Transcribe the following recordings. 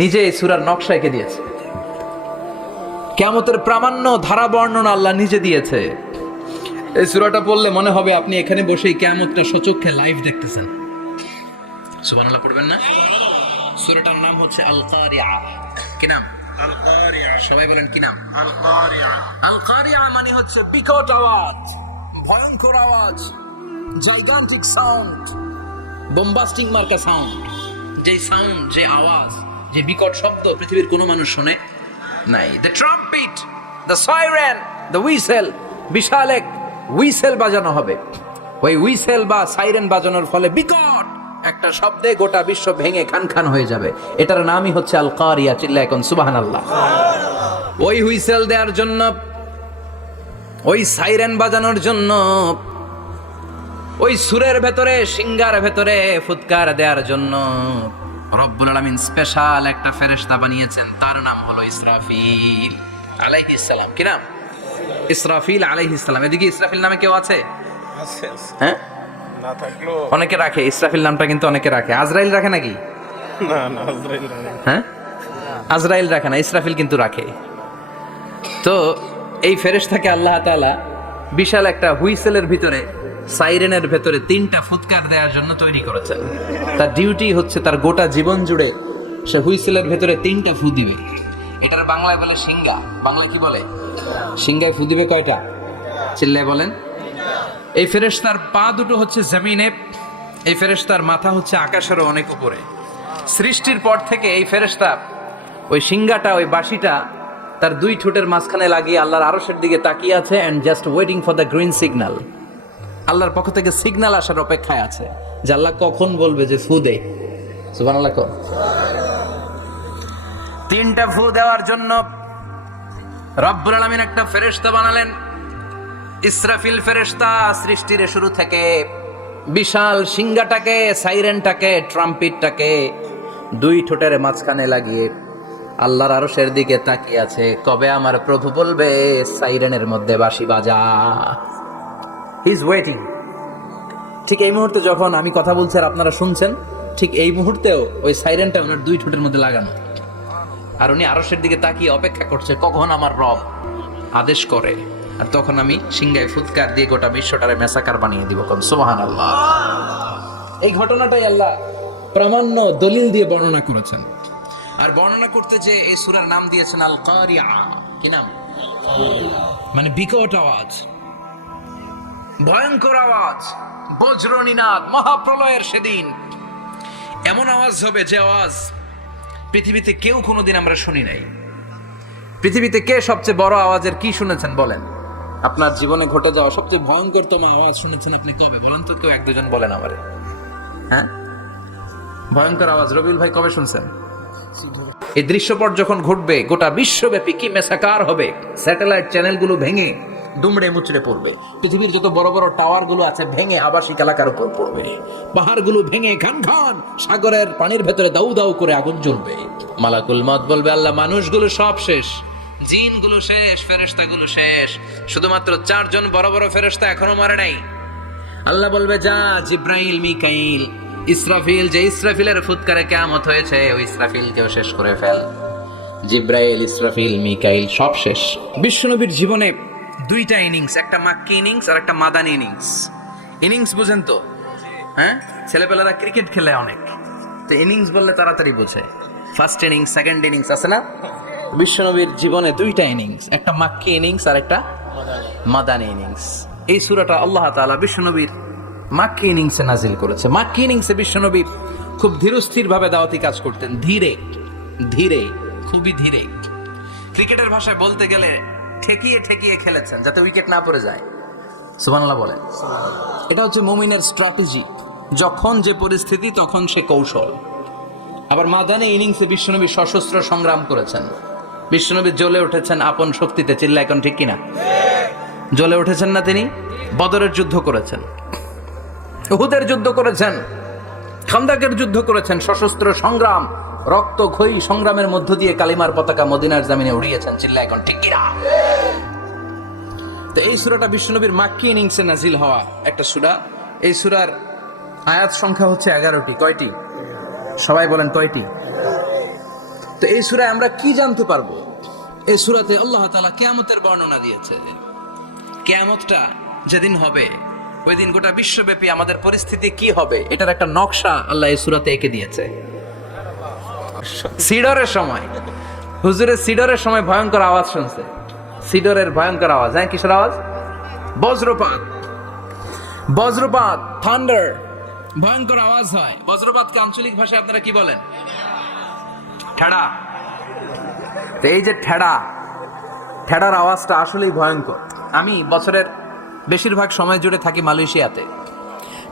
নিজে এই সূরার নকশা এঁকে দিয়েছে। কিয়ামতের প্রামাণ্য ধারা বর্ণনা আল্লাহ নিজে দিয়েছে। এই সূরাটা পড়লে মনে হবে আপনি এখানে বসেই কিয়ামতটা সচক্ষে লাইভ দেখতেছেন। সুবহানাল্লাহ পড়বেন না? সূরাটার নাম হচ্ছে আল কারিআ। কি নাম? আল কারিআ। সবাই বলেন কি নাম? আল কারিআ। আল কারিআ মানে হচ্ছে বিকট আওয়াজ, ভয়ঙ্কর আওয়াজ, জাইগান্টিক সাউন্ড, বোম্বাস্টিক মার্কা সাউন্ড। যে সাউন্ড, যে আওয়াজ, যে বিকট শব্দ পৃথিবীর কোনো মানুষ শুনে নাই। The trumpet, the siren, the whistle, বিশাল এক হুইসেল বাজানো হবে। ওই হুইসেল বা সাইরেন বাজানোর ফলে বিকট একটা শব্দে গোটা বিশ্ব ভেঙে খান খান হয়ে যাবে। এটার নামই হচ্ছে আল কারিয়া। চিল্লায় এখন সুবহানাল্লাহ। ওই হুইসেল দেওয়ার জন্য, ওই সাইরেন বাজানোর জন্য, ওই সুরের ভেতরে, সিঙ্গার ভেতরে ফুৎকার দেওয়ার জন্য রব্বুল আলামিন স্পেশাল একটা ফেরেশতা বানিয়েছেন। তার নাম হলো ইসরাফিল আলাইহিস সালাম। কি নাম? ইসরাফিল আলাইহিস সালাম। এদিকে ইসরাফিল নামে কেউ আছে? হ্যাঁ, না থাকলো অনেকে রাখে। ইসরাফিল নামটা কিন্তু অনেকে রাখে। আজরাইল রাখে নাকি? না না আজরাইল না। হ্যাঁ, আজরাইল রাখে না, ইসরাফিল কিন্তু রাখে। তো এই ফেরেশতাকে আল্লাহ তাআলা বিশাল একটা হুইসেলের ভিতরে, সাইরেনের ভেতরে 3টা ফুৎকার দেওয়ার জন্য তৈরি করেছেন। তার ডিউটি হচ্ছে তার গোটা জীবন জুড়ে সে হুইসেলের ভেতরে 3টা ফু দিবে। এটার বাংলায় বলে সিঙ্গা। বাংলায় কি বলে? সিঙ্গায় ফু দিবে কয়টা? চিল্লায় বলেন। এই ফেরেশতার পা দুটো হচ্ছে জমিনে, এই ফেরেশতার মাথা হচ্ছে আকাশেরও অনেক উপরে। সৃষ্টির পর থেকে এই ফেরেশতা ওই সিঙ্গাটা, ওই বাঁশিটা তার 2 ঠোঁটের মাঝখানে লাগিয়ে আল্লাহর আরশের দিকে তাকিয়ে আছে, and just waiting for the green signal. আল্লাহর পক্ষ থেকে সিগন্যাল আসার অপেক্ষায় আছে যে আল্লাহ কখন বলবে যে ফু দে। সুবহানাল্লাহ। 3টা ফু দেওয়ার জন্য রব্বুল আলামিন একটা ফেরেশতা বানালেন, ইসরাফিল ফেরেশতা। সৃষ্টির শুরু থেকে বিশাল সিঙ্গাটাকে, সাইরেনটাকে, ট্রাম্পিটটাকে 2 ঠোঁটের মাঝখানে লাগিয়ে আল্লাহর আরশের দিকে তাকিয়ে আছে, কবে আমার প্রভু বলবে সাইরেনের মধ্যে বাঁশি বাজা। He is waiting. ঠিক এই মুহূর্তে যখন আমি কথা বলছি আর আপনারা শুনছেন, ঠিক এই মুহূর্তেও ওই সাইরেনটা ওনার 2 ঠোঁটের মধ্যে লাগানো, আর উনি আরশের দিকে তাকিয়ে অপেক্ষা করছে কখন আমার রব আদেশ করে, আর তখন আমি সিংহায় ফুৎকার দিয়ে গোটা বিশ্বটারে মেসাকার বানিয়ে দিব। কোন সুবহানাল্লাহ। এই ঘটনাটাই আল্লাহ প্রামাণ্য দলিল দিয়ে বর্ণনা করেছেন। আর বর্ণনা করতে যে এই সূরার নাম দিয়েছেন আল কারিআ। কি নাম? মানে বিকট আওয়াজ, ভয়ঙ্কর আওয়াজ, বজ্রনিনাদ, মহাপ্রলয়ের সেদিন এমন আওয়াজ হবে যে আওয়াজ পৃথিবীতে কেউ কোনোদিন আমরা শুনি নাই। পৃথিবীতে কে সবচেয়ে বড় আওয়াজের কি শুনেছেন বলেন? আপনার জীবনে ঘটে যাওয়া সবচেয়ে ভয়ঙ্করতম আওয়াজ শুনেছেন আপনি কবে বলেন তো? কেউ 1-2 জন বলেন আমারে। হ্যাঁ, ভয়ঙ্কর আওয়াজ রবিউল ভাই কবে শুনছেন? এই দৃশ্যপট যখন ঘটবে গোটা বিশ্বব্যাপী কি মেসাকার হবে। স্যাটেলাইট চ্যানেলগুলো ভেঙে দুমড়ে মুচড়ে পড়বে। পৃথিবীর যত বড় বড় টাওয়ার গুলো আছে ভেঙে আবাসিক এলাকার উপর পড়বে। পাহাড়গুলো ভেঙে খান খান, সাগরের পানির ভেতরে দাউ দাউ করে আগুন জ্বলবে। মালাকুল মউত বলবে আল্লাহ মানুষগুলো সব শেষ, জিনগুলো শেষ, ফেরেশতাগুলো শেষ, শুধুমাত্র 4 জন বড় বড় ফেরেশতা এখনো মরে নাই। আল্লাহ বলবে যা জিব্রাইল, মিকাইল, ইসরাফিল, যে ইসরাফিলের ফুৎকারে কিয়ামত হয়েছে ওই ইসরাফিলকেও শেষ করে ফেল। জিব্রাইল, ইসরাফিল, মিকাইল সব শেষ। বিশ্বনবীর জীবনে 2টা ইনিংস, একটা মাক্কি ইনিংস আর একটা মাদানী ইনিংস। ইনিংস বুঝেন তো? হ্যাঁ, ছেলেপেলেরা ক্রিকেট খেলে অনেক, তো ইনিংস বললে তাড়াতাড়ি বুঝে। ফার্স্ট ইনিংস, সেকেন্ড ইনিংস আছে না? বিশ্বনবীর জীবনে 2টা ইনিংস, একটা মাক্কি ইনিংস আর একটা মাদানী ইনিংস। এই সূরাটা আল্লাহ তাআলা বিশ্বনবীর মাক্কি ইনিংসে নাজিল করেছে। মাক্কি ইনিংসে বিশ্বনবী খুব ধীরস্থির ভাবে দাওয়াতি কাজ করতেন, ধীরে ধীরে, খুবই ধীরে। ক্রিকেটের ভাষায় বলতে গেলে ঠেকিয়ে ঠেকিয়ে খেলেছেন যাতে উইকেট না পড়ে যায়। সুবহানাল্লাহ বলেন। এটা হচ্ছে মুমিনের স্ট্র্যাটেজি, যখন যে পরিস্থিতি তখন সে কৌশল। আবার মাদানী ইনিংসে বিশ্বনবী সশস্ত্র সংগ্রাম করেছেন। বিশ্বনবী জ্বলে উঠেছেন আপন শক্তিতে। চিল্লা এখন ঠিক কিনা? জ্বলে উঠেছেন না তিনি? বদরের যুদ্ধ করেছেন, উহুদের যুদ্ধ করেছেন, খান্দাকের যুদ্ধ করেছেন। সশস্ত্র সংগ্রাম, রক্তক্ষয়ী সংগ্রামের মধ্য দিয়ে কালিমার পতাকা মদিনার জমিনে উড়িয়েছেন। চিল্লা এখন ঠিক কিনা? তো এই সূরাটা বিশ্বনবীর মাক্কি ইনিংসে নাজিল হওয়া একটা সূরা। এই সূরার আয়াত সংখ্যা হচ্ছে 11টি। কয়টি? সবাই বলেন কয়টি? তো এই সূরায় আমরা কি জানতে পারবো? এই সূরাতে আল্লাহ তাআলা কিয়ামতের বর্ণনা দিয়েছে। কিয়ামতটা যেদিন হবে, ওই দিন গোটা বিশ্বব্যাপী আমাদের পরিস্থিতি কি হবে, এটার একটা নকশা আল্লাহ এই সূরাতে এঁকে দিয়েছে। সিডরের সময়, হুজুরের সিডরের সময় ভয়ঙ্কর আওয়াজ শুনছে। সিডরের ভয়ঙ্কর আওয়াজ, হ্যাঁ, কিসের আওয়াজ? বজ্রপাত। বজ্রপাত, থান্ডার, ভয়ঙ্কর আওয়াজ হয়। বজ্রপাতকে আঞ্চলিক ভাষায় আপনারা কি বলেন? ঠেড়া। তো এই যে ঠেড়ার আওয়াজটা আসলেই ভয়ঙ্কর। আমি বছরের বেশিরভাগ সময় জুড়ে থাকি মালয়েশিয়াতে।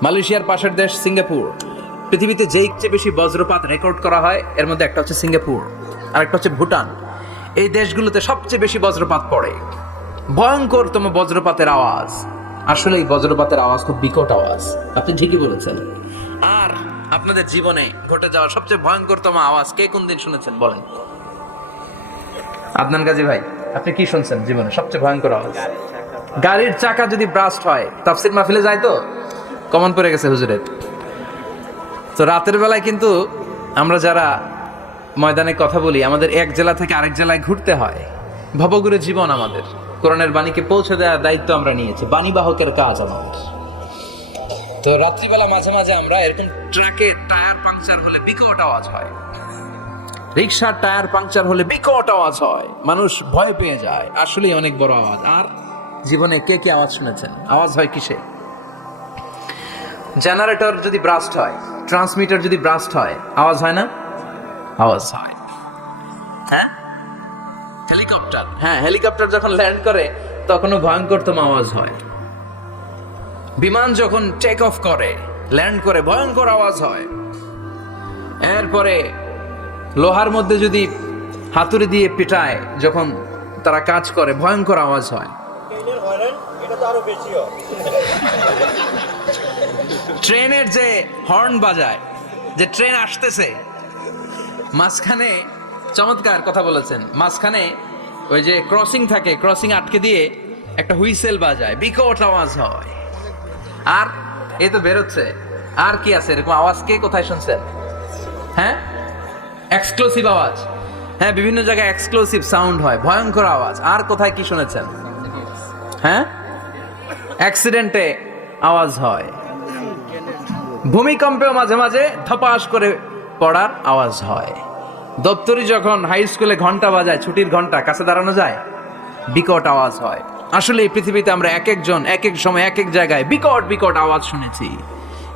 মালয়েশিয়ার পাশের দেশ সিঙ্গাপুর। পৃথিবীতে যেই চেয়ে বেশি বজ্রপাত রেকর্ড করা হয় এর মধ্যে একটা হচ্ছে সিঙ্গাপুর, আর একটা হচ্ছে ভুটান। এই দেশগুলোতে সবচেয়ে বেশি বজ্রপাত পড়ে। ভয়ঙ্করতম বজ্রপাতের আওয়াজ। আসলে এই বজ্রপাতের আওয়াজ খুব বিকট আওয়াজ, আপনি ঠিকই বলেছেন। আর আপনাদের জীবনে ঘটে যাওয়া সবচেয়ে ভয়ঙ্করতম আওয়াজ কে কোন দিন শুনেছেন বলেন? আদনান গাজী ভাই, আপনি কি শুনছেন জীবনে সবচেয়ে ভয়ঙ্কর আওয়াজ? গাড়ির চাকা যদি ব্রাস্ট হয়। তাফসীর মাহফিলে যায় তো কমন পড়ে গেছে হুজুরের। তো রাতের বেলায় কিন্তু আমরা যারা ময়দানে কথা বলি, আমাদের এক জেলা থেকে আরেক জেলায় ঘুরতে হয়। ভবঘুরে জীবন আমাদের। কোরআনের বাণীকে পৌঁছে দেওয়ার দায়িত্ব আমরা নিয়েছি, বাণীবাহকের কাজ আমাদের। তো রাত্রিবেলা মাঝে মাঝে আমরা এরকম ট্রাকের টায়ার পাংচার হলে বিকট আওয়াজ হয়, রিক্সার টায়ার পাংচার হলে বিকট আওয়াজ হয়, মানুষ ভয় পেয়ে যায়। আসলেই অনেক বড় আওয়াজ। আর জীবনে কে কে আওয়াজ শুনেছেন? আওয়াজ হয় কিসে? জেনারেটর যদি ব্রাস্ট হয়, ট্রান্সমিটার যদি ব্রাস্ট হয়, আওয়াজ হয় না? আওয়াজ হয়। হ্যাঁ, হেলিকপ্টার, হ্যাঁ, হেলিকপ্টার যখন ল্যান্ড করে তখনও ভয়ঙ্করতম আওয়াজ হয়। বিমান যখন টেক অফ করে, ল্যান্ড করে, ভয়ঙ্কর আওয়াজ হয়। এরপরে লোহার মধ্যে যদি হাতুড়ি দিয়ে পিটায়, যখন তারা কাজ করে, ভয়ঙ্কর আওয়াজ হয়। ট্রেনের যে হর্ন বাজায়, যে ট্রেন আসতেছে, মাঝখানে চমৎকার কথা বলেছেন, মাঝখানে ওই যে ক্রসিং থাকে, ক্রসিং আটকে দিয়ে একটা হুইসেল বাজায়, বিকট আওয়াজ হয়। আর এই তো বেরোচ্ছে। আর কি আছে এরকম আওয়াজ? কে কোথায় শুনছেন? হ্যাঁ, এক্সক্লুসিভ আওয়াজ। হ্যাঁ, বিভিন্ন জায়গায় এক্সক্লুসিভ সাউন্ড হয়, ভয়ঙ্কর আওয়াজ। আর কোথায় কি শুনেছেন? হ্যাঁ, অ্যাক্সিডেন্টে আওয়াজ হয়। ভূমিকম্পেও মাঝে মাঝে ধপাস করে পড়ার আওয়াজ হয়। দপ্তরি যখন হাই স্কুলে ঘন্টা বাজায়, ছুটির ঘন্টা, কাছে দাঁড়ানো যায়, বিকট আওয়াজ হয়। আসলে এই পৃথিবীতে আমরা এক একজন এক এক সময় এক এক জায়গায় বিকট বিকট আওয়াজ শুনেছি।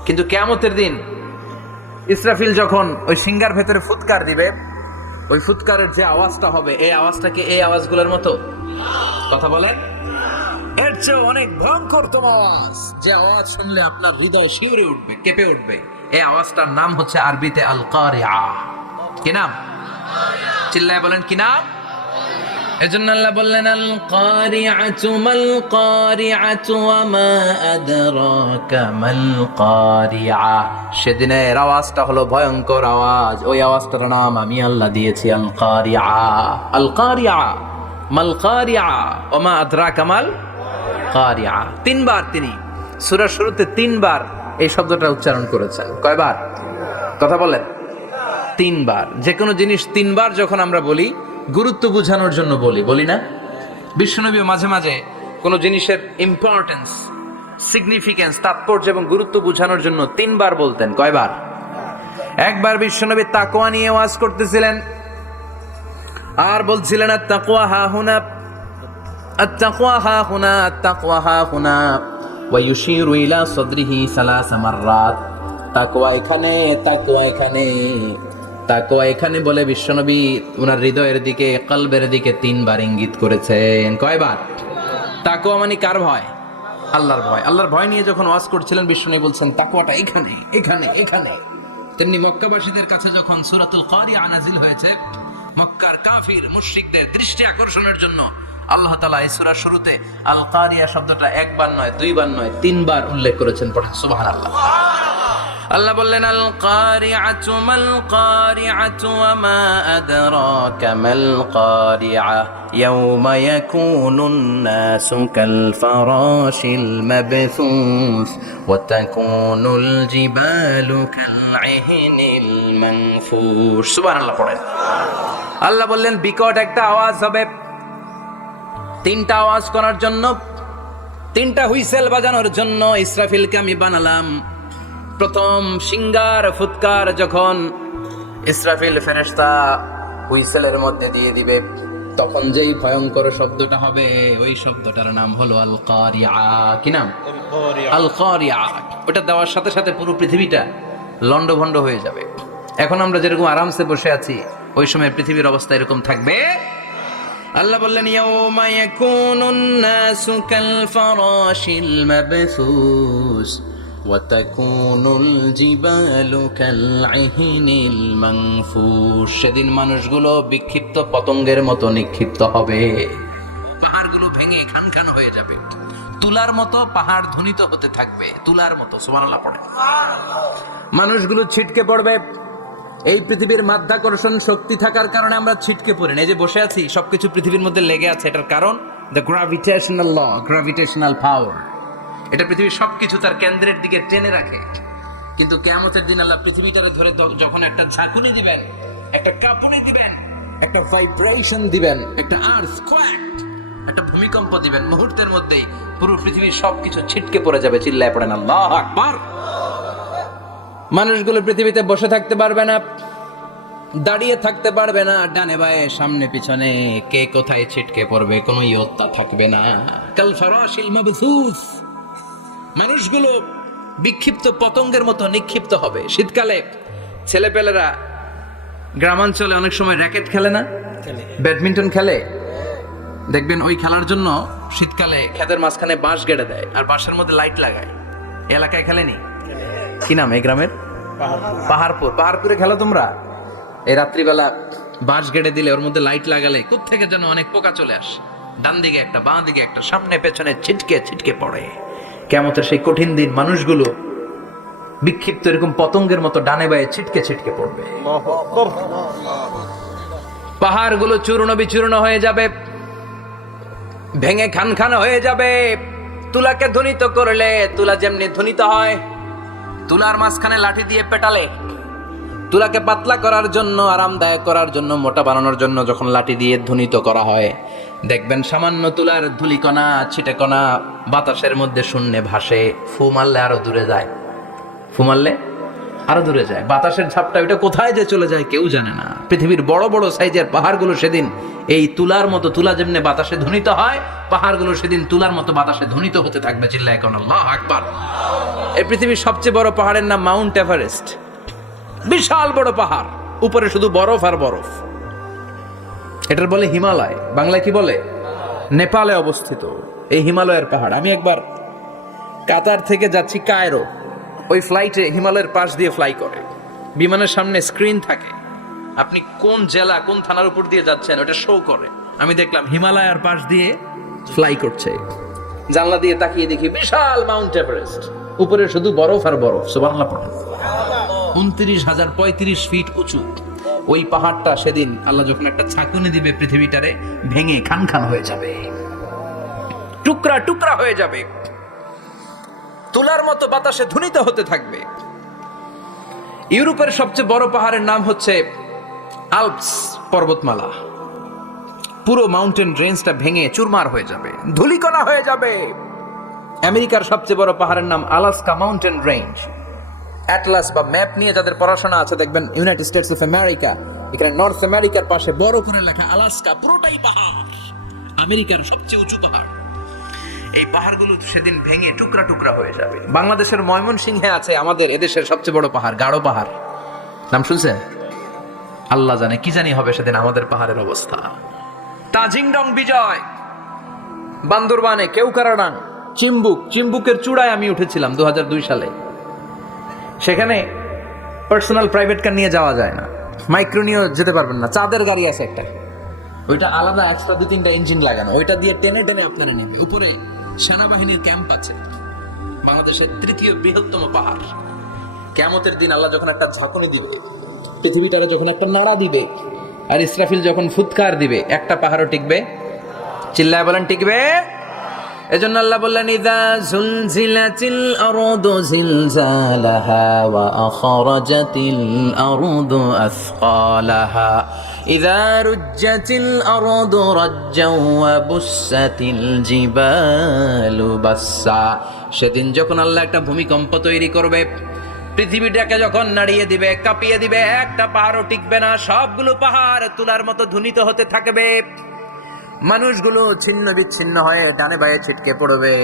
কিন্তু কিয়ামতের দিন ইসরাফিল যখন ওই সিংহার ভেতরে ফুৎকার দিবে, ওই ফুৎকারের যে আওয়াজটা হবে, এই আওয়াজটাকে এই আওয়াজগুলোর মতো? কথা বলেন। এর চেয়ে অনেক ভয়ঙ্করতম আওয়াজ, যে আওয়াজ শুনলে আপনার হৃদয় শিউরে উঠবে, কেঁপে উঠবে। এই আওয়াজটার নাম হচ্ছে আরবিতে আল কারিআ। কি নাম? চিল্লায় বলেন, কি নাম? এজন্য আল্লাহ বললেন, আল কারিআতু মাল কারিআতু ওয়া মা আদরাকা মাল কারিআ। সেদিনের আওয়াজটা হলো ভয়ঙ্কর আওয়াজ। ওই আওয়াজটার নাম আমি আল্লাহ দিয়েছি আল কারিআ। আল কারিআ মাল কারিআ ওয়া মা আদরাকা মাল কারিআ। তিনবার তিনি সূরার শুরুতে তিনবার এই শব্দটা উচ্চারণ করেছেন। কয়বার? কথা বলেন। তিনবার। যে কোনো জিনিস তিনবার যখন আমরা বলি, গুরুত্ব বোঝানোর জন্য বলি না? বিশ্বনবী মাঝে মাঝে কোনো জিনিসের ইম্পর্টেন্স, সিগনিফিকেন্স, তাৎপর্য এবং গুরুত্ব বোঝানোর জন্য তিনবার বলতেন। কয়বার? একবার বিশ্বনবী তাকওয়া নিয়ে ওয়াজ করতেছিলেন, আর বলছিলেন আত-তাকওয়া হা হুনা, আত-তাকওয়া হা হুনা, আত-তাকওয়া হা হুনা, ওয়া ইউশিরু ইলা সাদরিহি সালাসা মাররাত। তাকওয়া এখানে, তাকওয়া এখানে, তাকওয়া এখানে বলে বিশ্বনবী ওনার হৃদয়ের দিকে, কলবের দিকে তিনবার ইঙ্গিত করেছেন। কয়বার? তাকওয়া মানে কার ভয়? আল্লাহর ভয়। আল্লাহর ভয় নিয়ে যখন ওয়াজ করছিলেন, বিশ্বনবী বলছেন তাকওয়াটা এখানে, এখানে, এখানে। তেমনি মক্কাবাসীদের কাছে যখন সূরাতুল কারিআ নাযিল হয়েছে, মক্কার কাফির মুশরিকদের দৃষ্টি আকর্ষণের জন্য আল্লাহ তাআলা এই সূরার শুরুতে আল কারিআ শব্দটা একবার নয়, দুইবার নয়, তিনবার উল্লেখ করেছেন। পড়েন সুবহানাল্লাহ। আল্লাহ বললেন আল কারিআতু মাল কারিআতু ওয়া মা আদরাকা মাল কারিআ ইয়াওমা ইয়াকুনুন নাসু কাল ফারাশিল মাবথুস ওয়া তাকুনুল জিবালু কাল ইহনিল মানফুশ। সুবহানাল্লাহ পড়েন। আল্লাহ বললেন বিকট একটা আওয়াজ হবে, তিনটা আওয়াজ করার জন্য, তিনটা হুইসেল বাজানোর জন্য ইসরাফিলকে আমি বানালাম। প্রথম সিঙ্গার ফুৎকার যখন ইসরাফিল ফেরেশতা হুইসেলের মধ্যে দিয়ে দিবে, তখন যেই ভয়ঙ্কর শব্দটা হবে ওই শব্দটার নাম হলো আল কারিআ। কি নাম? আল কারিআ। ওটা দেওয়ার সাথে সাথে পুরো পৃথিবীটা লন্ডভন্ড হয়ে যাবে। এখন আমরা যেরকম আরামসে বসে আছি, ওই সময় পৃথিবীর অবস্থা এরকম থাকবে। আল্লাহ বললেন ইয়াউমা ইয়াকুনুন নাসু কাল ফারাশিল মাবথুস ওয়া তাকুনুল জিবালু কাল ইহনিল মানফুশ। সেদিন মানুষগুলো বিক্ষিপ্ত পতঙ্গের মতো নিক্ষিপ্ত হবে, পাহাড়গুলো ভেঙে খানখান হয়ে যাবে, তুলার মতো পাহাড় ধ্বনিত হতে থাকবে, তুলার মতো। সুবহানাল্লাহ পড়ে। মানুষগুলো ছিটকে পড়বে। এই পৃথিবীর মাধ্যাকর্ষণ শক্তি থাকার কারণে আমরা ছিটকে পড়ি না। এই যে বসে আছি, সবকিছু পৃথিবীর মধ্যে লেগে আছে, এটার কারণ দ্য গ্র্যাভিটেশনাল ল, গ্র্যাভিটেশনাল পাওয়ার। এটা পৃথিবীর সবকিছু তার কেন্দ্রের দিকে টেনে রাখে। কিন্তু কিয়ামতের দিন আল্লাহ পৃথিবীটারে ধরে যখন একটা ঝাঁকুনি দিবেন, একটা কাঁপুনি দিবেন, একটা ভাইব্রেশন দিবেন, একটা আর্থকোয়েক, একটা ভূমিকম্প দিবেন, মুহূর্তের মধ্যেই পুরো পৃথিবীর সবকিছু ছিটকে পড়ে যাবে। চিল্লায় পড়েন আল্লাহু আকবার। মানুষগুলো পৃথিবীতে বসে থাকতে পারবে না, দাঁড়িয়ে থাকতে পারবে না, ডানে বায়ে সামনে পিছনে কে কোথায় ছিটকে পড়বে কোনো ইয়ত্তা থাকবে না। কাল ফারাশিল মাবথুস। মানুষগুলো বিক্ষিপ্ত পতঙ্গের মতো নিক্ষিপ্ত হবে। শীতকালে ছেলেপেলেরা গ্রামাঞ্চলে অনেক সময় র্যাকেট খেলে না, ব্যাডমিন্টন খেলে, দেখবেন ওই খেলার জন্য শীতকালে ক্ষেতের মাঝখানে বাঁশ গেড়ে দেয় আর বাঁশের মধ্যে লাইট লাগায়। এলাকায় খেলেনি? কি নাম এই গ্রামের? পাহাড়পুর। পাহাড়পুরে খেলো তোমরা? এই রাত্রিবেলা বাঁশ গেড়ে দিলে ওর মধ্যে লাইট লাগালে কোত্থেকে যেন অনেক পোকা চলে আসে, ডান দিকে একটা, বাঁ দিকে একটা, সামনে পেছনে ছিটকে ছিটকে পড়ে। কিয়ামতের সেই কঠিন দিন মানুষগুলো বিক্ষিপ্ত এরকম পতঙ্গের মতো ডানে বায়ে ছিটকে ছিটকে পড়বে। পাহাড়গুলো চূর্ণ বিচূর্ণ হয়ে যাবে, ভেঙে খান খান হয়ে যাবে। তুলাকে ধ্বনিত করলে তুলা যেমনি ধ্বনিত হয়, তুলার মাঝখানে লাঠি দিয়ে পেটালে, তুলাকে পাতলা করার জন্য, আরামদায়ক করার জন্য, মোটা বানানোর জন্য যখন লাঠি দিয়ে ধ্বনিত করা হয়, দেখবেন সামান্য তুলার ধুলিকণা ছিটেকণা বাতাসের মধ্যে শূন্যে ভাসে। ফু মারলে আরো দূরে যায়, ফু মারলে আরো দূরে যায়। বাতাসের ঝাপটা ওইটা কোথায় যে চলে যায় কেউ জানে না। পৃথিবীর বড় বড় সাইজের পাহাড়গুলো সেদিন এই তুলার মতো, তুলা যেমনি বাতাসে ধ্বনিত হয়, পাহাড়গুলো সেদিন তুলার মতো বাতাসে ধ্বনিত হতে থাকবে। চিল্লায় কোন আল্লাহু আকবার। এই পৃথিবীর সবচেয়ে বড় পাহাড়ের নাম মাউন্ট এভারেস্ট। বিশাল বড় পাহাড়, উপরে শুধু বরফ আর বরফ। এটার বলে হিমালয়। বাংলায় কি বলে? নেপালে অবস্থিত এই হিমালয়ের পাহাড়। আমি একবার কাতার থেকে যাচ্ছি কায়রো, ওই ফ্লাইটে হিমালয়ের পাশ দিয়ে ফ্লাই করে, বিমানের সামনে স্ক্রিন থাকে, আপনি কোন জেলা কোন থানার উপর দিয়ে যাচ্ছেন ওটা শো করে। আমি দেখলাম হিমালয়ের পাশ দিয়ে ফ্লাই করছে, জানলা দিয়ে তাকিয়ে দেখি বিশাল মাউন্ট এভারেস্ট, উপরে শুধু বরফ আর বরফ। সুবহানাল্লাহ পড়ুন। 29,035 ফিট উঁচু ওই পাহাড়টা সেদিন আল্লাহ যখন একটা ছাঁকুনি দিবে, পৃথিবীটারে ভেঙে খান খান হয়ে যাবে, টুকরা টুকরা হয়ে যাবে, তুলার মতো বাতাসে ধ্বনিত হতে থাকবে। ইউরোপের সবচেয়ে বড় পাহাড়ের নাম হচ্ছে আল্পস পর্বতমালা। পুরো মাউন্টেন রেঞ্জটা ভেঙে চুরমার হয়ে যাবে, ধূলিকণা হয়ে যাবে। আমেরিকার সবচেয়ে বড় পাহাড়ের নাম আলাস্কা মাউন্টেন রেঞ্জ। অ্যাটলাস বা ম্যাপ নিয়ে যাদের পড়াশোনা আছে দেখবেন ইউনাইটেড স্টেটস অফ আমেরিকা, এখানে নর্থ আমেরিকার পাশে বড় করে লেখা আলাস্কা, পুরোটাই পাহাড়, আমেরিকার সবচেয়ে উঁচু পাহাড়। এই পাহাড়গুলো সেদিন ভেঙে টুকরা টুকরা হয়ে যাবে। বাংলাদেশের ময়মনসিংহে আছে আমাদের এদেশের সবচেয়ে বড় পাহাড়, গাঢ় পাহাড়। নাম শুনছেন? আল্লাহ জানে কি জানি হবে সেদিন আমাদের পাহাড়ের অবস্থা। তাজিংডং বিজয়, বান্দরবানে কেউকারাডাং, চিম্বুকের চূড়ায় আমি উঠেছিলাম 2002 সালে। সেখানে পার্সোনাল প্রাইভেট কার নিয়ে যাওয়া যায় না, মাইক্রো নিয়েও যেতে পারবেন না। চাঁদের গাড়ি আছে একটা, ওইটা আলাদা এক্সট্রা 2-3টা ইঞ্জিন লাগানো, ওইটা দিয়ে টেনে টেনে আপনারা নেবে। উপরে সেনাবাহিনীর ক্যাম্প আছে, বাংলাদেশের 3য় বৃহত্তম পাহাড়। কিয়ামতের দিন আল্লাহ যখন একটা ঝাঁকুনি দিবে, পৃথিবীটারে যখন একটা নাড়া দিবে, আর ইসরাফিল যখন ফুৎকার দিবে, একটা পাহাড়ও টিকবে? চিল্লায় বলেন টিকবে? এজন্য আল্লাহ বললেন ইযা যুলজিলাতিল আরদু জিলজালাহা ওয়া আখরাজাতিল আরদু আসকালাহা ইযা রুজ্জাতিল আরদু রাজ্জাও ওয়া বুসাতিল জিবালু বাসসা। সেদিন যখন আল্লাহ একটা ভূমিকম্প তৈরি করবে, পৃথিবীটাকে যখন নাড়িয়ে দিবে, কাঁপিয়ে দিবে, একটা পাহাড়ও টিকবে না, সবগুলো পাহাড় তুলার মতো ধ্বনিত হতে থাকবে। মানুষগুলো ছিন্ন বিচ্ছিন্ন হয়ে ডানে বায়ে ছিটকে পড়বে,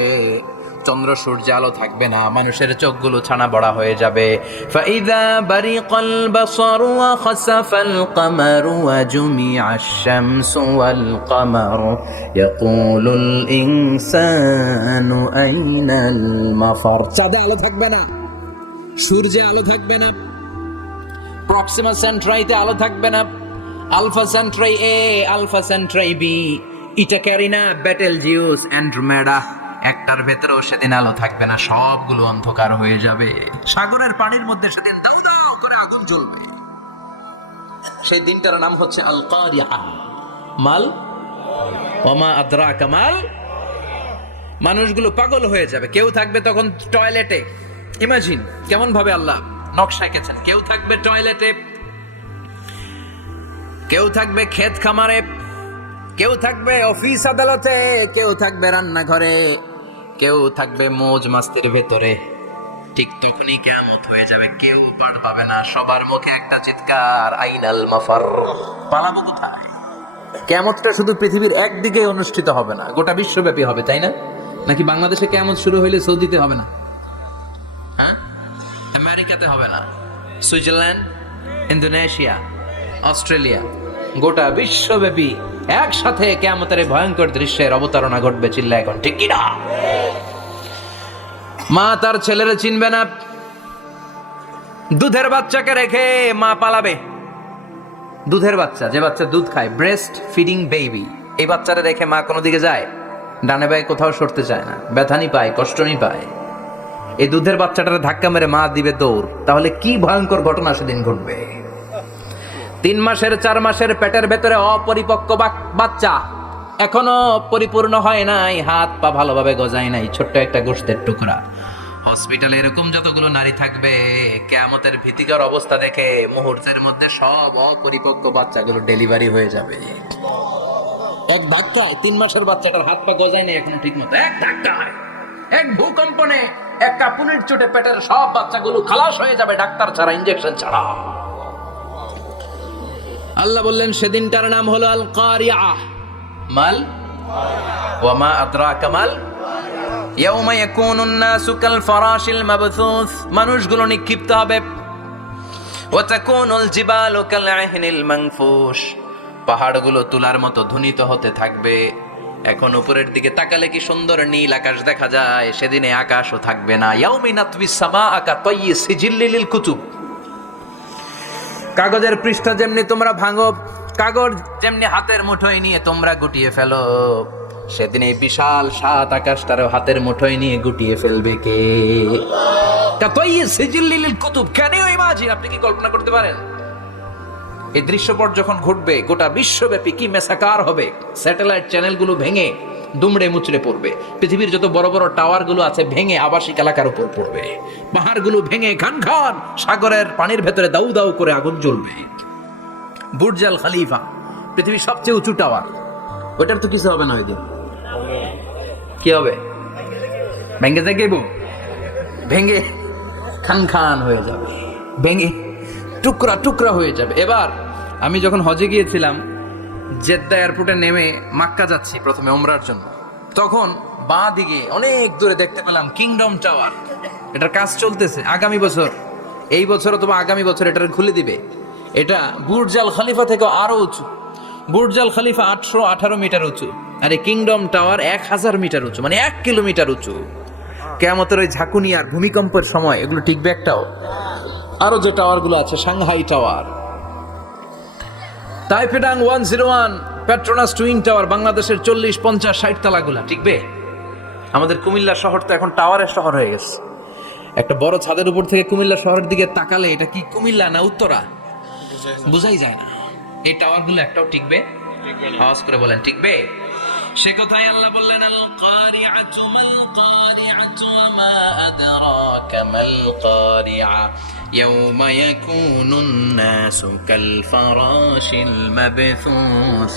চন্দ্র সূর্য আলো থাকবে না, মানুষের চোখগুলো ছানা বড়া হয়ে যাবে। ফাইদা বারিকাল বাসারু ওয়া খাসাফাল কামারু ওয়া জুমিআশ শামসু ওয়াল কামারু ইয়াকুলুল ইনসানু আইনাল মাফার। চাঁদে আলো থাকবে না, সূর্যে আলো থাকবে না, প্রক্সিমা সেন্ট্রাইতে আলো থাকবে না, alpha Centauri A, alpha Centauri B, Eta Carinae, Betelgeuse, Andromeda, একটার ভেতরেও সেদিন আলো থাকবে না, সবগুলো অন্ধকার হয়ে যাবে। সাগরের পানির মধ্যে সেদিন দাউ দাউ করে আগুন জ্বলবে। সেই দিনটার নাম হচ্ছে আল কারিআ। মাল ওয়ামা আদরাকা মাল। মানুষগুলো পাগল হয়ে যাবে। কেউ থাকবে তখন টয়লেটে, ইমাজিন কেমন ভাবে আল্লাহ নকশা এঁকেছেন। কেউ থাকবে টয়লেটে, কেউ থাকবে ক্ষেত খামারে, কেউ থাকবে অফিস আদালতে, কেউ থাকবে রান্নাঘরে, কেউ থাকবে মৌজ মাস্তির ভেতরে। ঠিক তখনই কিয়ামত হয়ে যাবে, কেউ পার পাবে না, সবার মুখে একটা চিৎকার, আইনাল মাফার। পালাবো কোথায়? কিয়ামতটা শুধু পৃথিবীর একদিকে অনুষ্ঠিত হবে না, গোটা বিশ্বব্যাপী হবে, তাই না? নাকি বাংলাদেশে কিয়ামত শুরু হইলে সৌদিতে হবে না? হ্যাঁ, আমেরিকাতে হবে না, সুইজারল্যান্ড, ইন্দোনেশিয়া, অস্ট্রেলিয়া, গোটা বিশ্বব্যাপী একসাথে কিয়ামতের ভয়ঙ্কর দৃশ্যের অবতারণা ঘটবে। চিল্লা এখন ঠিক কি না? মা তার ছেলেরে চিনবে না, দুধের বাচ্চাকে রেখে মা পালাবে। দুধের বাচ্চা, যে বাচ্চা দুধ খায়, ব্রেস্ট ফিডিং বেবি, এই বাচ্চারা রেখে মা কোনো দিকে যায়? ডানে বায়ে কোথাও সরতে চায় না, ব্যথানি পায়, কষ্টনি পায়। এই দুধের বাচ্চাটার ধাক্কা মেরে মা দিবে দৌড়। তাহলে কি ভয়ঙ্কর ঘটনা সেদিন ঘটবে। 3 মাসের 4 মাসের পেটের ভেতরে অপরিপক্ক বাচ্চা, এখনো পরিপূর্ণ হয় নাই, হাত পা ভালোভাবে গজায় নাই, ছোট্ট একটা গোশতের টুকরা। হসপিটালে এরকম যতগুলো নারী থাকবে, কিয়ামতের ভীতিকর অবস্থা দেখে মুহূর্তের মধ্যে সব অপরিপক্ক বাচ্চাগুলো ডেলিভারি হয়ে যাবে। এক ধাক্কায় 3 মাসের বাচ্চাটার হাত পা গজায় নাই এখনো ঠিক মতো, এক ধাক্কায়, এক ভূকম্পনে, এক কাঁপুনির চোটে পেটের সব বাচ্চাগুলো খালাস হয়ে যাবে, ডাক্তার ছাড়া, ইনজেকশন ছাড়া। আল্লাহ বললেন সেদিনটার নাম হলো আল কারিআ। মাল ওয়ামা আদরাকা মাল। ইয়াউমা ইয়াকুনুন নাসু কাল ফারাশিল মাবথুস, মানুষগুলো নিক্ষিপ্ত হবে। ওয়া তাকুনুল জিবালু কাল আহিনিল মানফুশ, পাহাড়গুলো তুলার মতো ধ্বনিত হতে থাকবে। এখন উপরের দিকে তাকালে কি সুন্দর নীল আকাশ দেখা যায়, সেদিনে আকাশও থাকবে না। ইয়াউমিন নাতবিস সামাআ কাতাইয়ি সিজিল্লিল লিল কুতুব, কাগজের পৃষ্ঠা যেমনি তোমরা ভাঙো, কাগজ যেমনি হাতের মুঠোয় নিয়ে তোমরা গুটিয়ে ফেলো, সেদিন এই বিশাল 7 আকাশটারও হাতের মুঠোয় নিয়ে গুটিয়ে ফেলবে কে? কাতাইয়ি সিজিল্লিল লিল কুতুব। Can you imagine? আপনি কি কল্পনা করতে পারেন এই দৃশ্যপট যখন ঘটবে, গোটা বিশ্বব্যাপী কি মেসাকার হবে। স্যাটেলাইট চ্যানেলগুলো ভেঙে দুমড়ে মুচড়ে পড়বে, পৃথিবীর যত বড় বড় টাওয়ারগুলো আছে ভেঙে আবাসিক এলাকার উপর পড়বে, পাহাড়গুলো ভেঙে খান খান সাগরের পানির ভেতরে দাউ দাউ করে আগুন জ্বলবে। বুর্জ আল খলিফা, পৃথিবীর সবচেয়ে উঁচু টাওয়ার, ওটার তো কিছু হবে না। ওই দিন কি হবে? ভেঙে যাইব, ভেঙে খান খান হয়ে যাবে, ভেঙে টুকরা টুকরা হয়ে যাবে। এবার আমি যখন হজে গিয়েছিলাম, জেদ্দা এয়ারপোর্টে নেমে মাক্কা যাচ্ছি প্রথমে ওমরার জন্য, তখন বাঁ দিকে অনেক দূরে দেখতে পেলাম কিংডম টাওয়ার। এটার কাজ চলতেছে, আগামী বছর, এই বছর অথবা আগামী বছর এটার খুলে দিবে। এটা বুর্জ আল খলিফা থেকে আরো উঁচু। বুর্জ আল খলিফা 818 মিটার উঁচু, আর এই কিংডম টাওয়ার 1000 মিটার উঁচু, মানে 1 কিলোমিটার উঁচু। কিয়ামতের ওই ঝাঁকুনি আর ভূমিকম্পের সময় এগুলো টিকবে একটাও? আরো যে টাওয়ারগুলো আছে, সাংহাই টাওয়ার, তাইপেডাং 101, পেট্রোনাস টুইন টাওয়ার, বাংলাদেশের 40, 50, 60 তলাগুলা টিকবে? আমাদের কুমিল্লা শহর তো এখন টাওয়ারের শহর হয়ে গেছে। একটা বড় ছাদের উপর থেকে কুমিল্লা শহরের দিকে তাকালে এটা কি কুমিল্লা না উত্তরা বুঝাই যায় না। এই টাওয়ারগুলো একটাও টিকবে? আওয়াজ করে বলেন টিকবে? সে কথাই আল্লাহ বললেন আল কারিআতু মাল কারিআতু ওয়া মা আদরাকা মাল কারিআ ইয়াওমা ইয়াকুনুন নাসু কাল ফারাশিল মাবথুস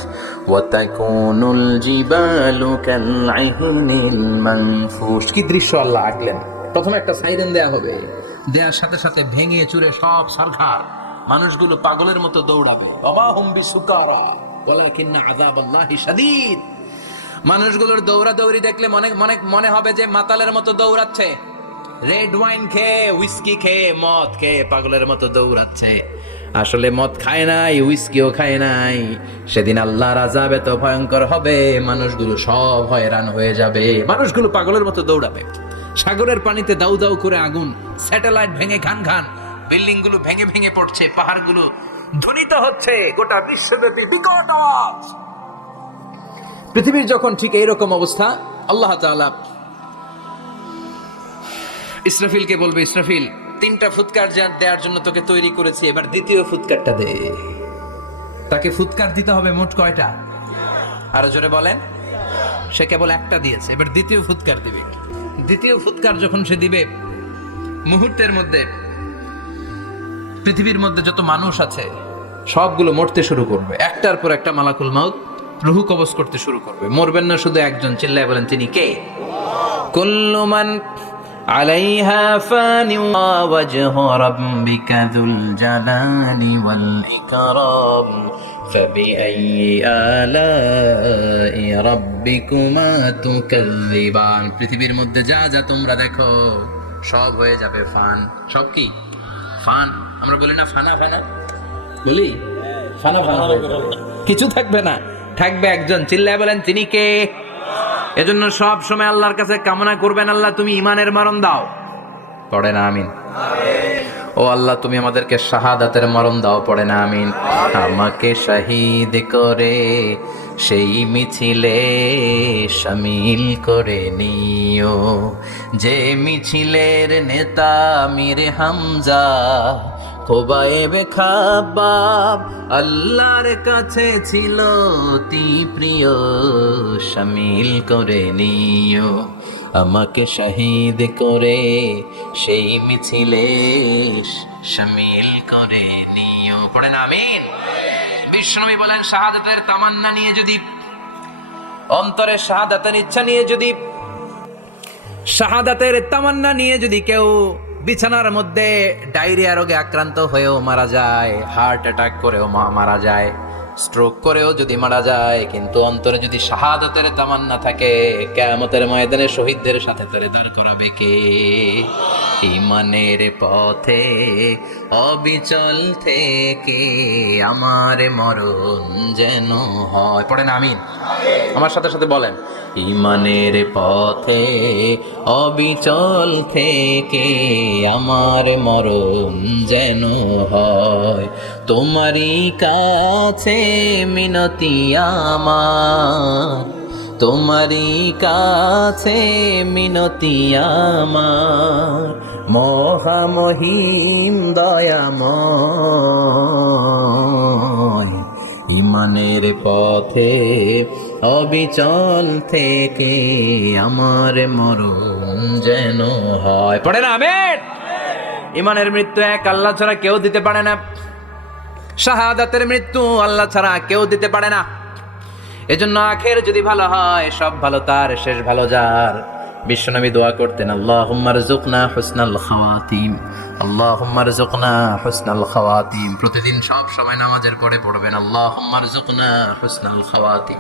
ওয়া তাকুনুল জিবালু কাল ইহনিল মানফুশ। কি দৃশ্য আল্লাহ আঁকলেন। প্রথমে একটা সাইরেন দেয়া হবে, দেওয়ার সাথে সাথে ভেঙে চুরে সব সরকার মানুষগুলো পাগলের মতো দৌড়াবে। ওয়া হুম বিসুকারা ওয়ালাকিন্না আযাবাল্লাহি শাদীদ। মানুষগুলোর দৌড়াদৌড়ি দেখলে মনে হবে যে মাতালের মতো দৌড়াচ্ছে, রেড ওয়াইন খেয়ে হুইস্কি খেয়ে মদ খেয়ে পাগলের মতো দৌড়াচ্ছে। আসলে মদ খায় নাই, হুইস্কিও খায় নাই। সেদিন আল্লাহর আযাব এত ভয়ঙ্কর হবে, মানুষগুলো সব হয়রান হয়ে যাবে, মানুষগুলো পাগলের মতো দৌড়াবে। সাগরের পানিতে দাউ দাউ করে আগুন, স্যাটেলাইট ভেঙে খান খান, বিল্ডিং গুলো ভেঙে ভেঙে পড়ছে, পাহাড়গুলো ধ্বনিত হচ্ছে, গোটা বিশ্বব্যাপী বিকট আওয়াজ। পৃথিবীর যখন ঠিক এইরকম অবস্থা, আল্লাহ তাআলা ইসরাফিলকে বলবে, ইসরাফিল 3টা ফুৎকার দেওয়ার জন্য তোকে তৈরি করেছি, এবার দ্বিতীয় ফুৎকারটা দে। তাকে ফুৎকার দিতে হবে মোট কয়টা? আরো জোরে বলেন। সে কেবল একটা দিয়েছে, এবার দ্বিতীয় ফুৎকার দিবে। দ্বিতীয় ফুৎকার যখন সে দিবে, মুহূর্তের মধ্যে পৃথিবীর মধ্যে যত মানুষ আছে সবগুলো মরতে শুরু করবে। একটার পর একটা মালাকুল মাউত রুহু কবজ করতে শুরু করবে। মরবেন না শুধু একজন, চিল্লায় বলেন তিনি কে? কুল্লু মান আলাইহা ফানি ওয়া ওয়াজহু রাব্বিকা যুল জালালি ওয়াল ইকরাম ফাবিআইয়ি আলাই রাব্বিকুমা তুকাযযিবান। পৃথিবীর মধ্যে যা যা তোমরা দেখো সব হয়ে যাবে ফান। সব কি ফান? আমরা বলি না ফানা ফানা, বলি ফানা ফানা হয়ে যাবে, কিছু থাকবে না, থাকবে একজন, চিল্লায় বলেন তিনি কে? এজন্য সব সময় আল্লাহর কাছে কামনা করবেন, আল্লাহ তুমি ঈমানের মরণ দাও। পড়েন আমিন। ও আল্লাহ তুমি আমাদেরকে শাহাদাতের মরণ দাও। পড়েন আমিন। আমাকে শহীদ করে সেই মিছিলে শামিল করে নিও, যে মিছিলের নেতা মীর হামজা খোবায়েবে খাব্বাব আল্লাহর কাছে ছিল অতি প্রিয়, শামিল করে নিও। আমাকে শহীদ করে সেই মিছিলে শামিল করে নিও। পড়েন আমিন। বিশ্বনবী বলেন, শাহাদাতের তামান্না নিয়ে যদি, অন্তরে শাহাদাতের ইচ্ছা নিয়ে যদি, শাহাদাতের তামান্না নিয়ে যদি কেউ বিছানার মধ্যে ডায়রিয়া রোগে আক্রান্ত হয়েও মারা যায়, হার্ট অ্যাটাক করেও মারা যায়, স্ট্রোক করেও যদি মারা যায়, কিন্তু অন্তরে যদি শাহাদাতের তামান্না থাকে, কিয়ামতের ময়দানে শহীদদের সাথে তোরে দাঁড় করাবে কে? ঈমানের পথে অবিচল থেকে আমার মরণ যেন হয়। পড়েন আমিন। আমার সাথে সাথে বলেন, ঈমানের পথে অবিচল থেকে আমার মরণ যেন হয়। তোমারই কাছে মিনতি আমার, তোমারই কাছে মিনতি আমার, মহামহিম দয়াময়। ঈমানের পথে অবিচল থেকে আমার মরণ যেন হয়। পড়ে না আমিন। ঈমানের মৃত্যু এক আল্লাহ ছাড়া কেউ দিতে পারে না, শাহাদাতের মৃত্যু আল্লাহ ছাড়া কেউ দিতে পারে না। এজন্য আখের যদি ভালো হয়, সব ভালো তার, শেষ ভালো যার। বিশ্বনবী দোয়া করতেন, আল্লাহুম্মা রযুকনা হুসনাল খাওয়াতিম, আল্লাহুম্মা রযুকনা হুসনাল খাওয়াতিম। প্রতিদিন সব সময় নামাজের পরে পড়বেন, আল্লাহুম্মা রযুকনা হুসনাল খাওয়াতিম,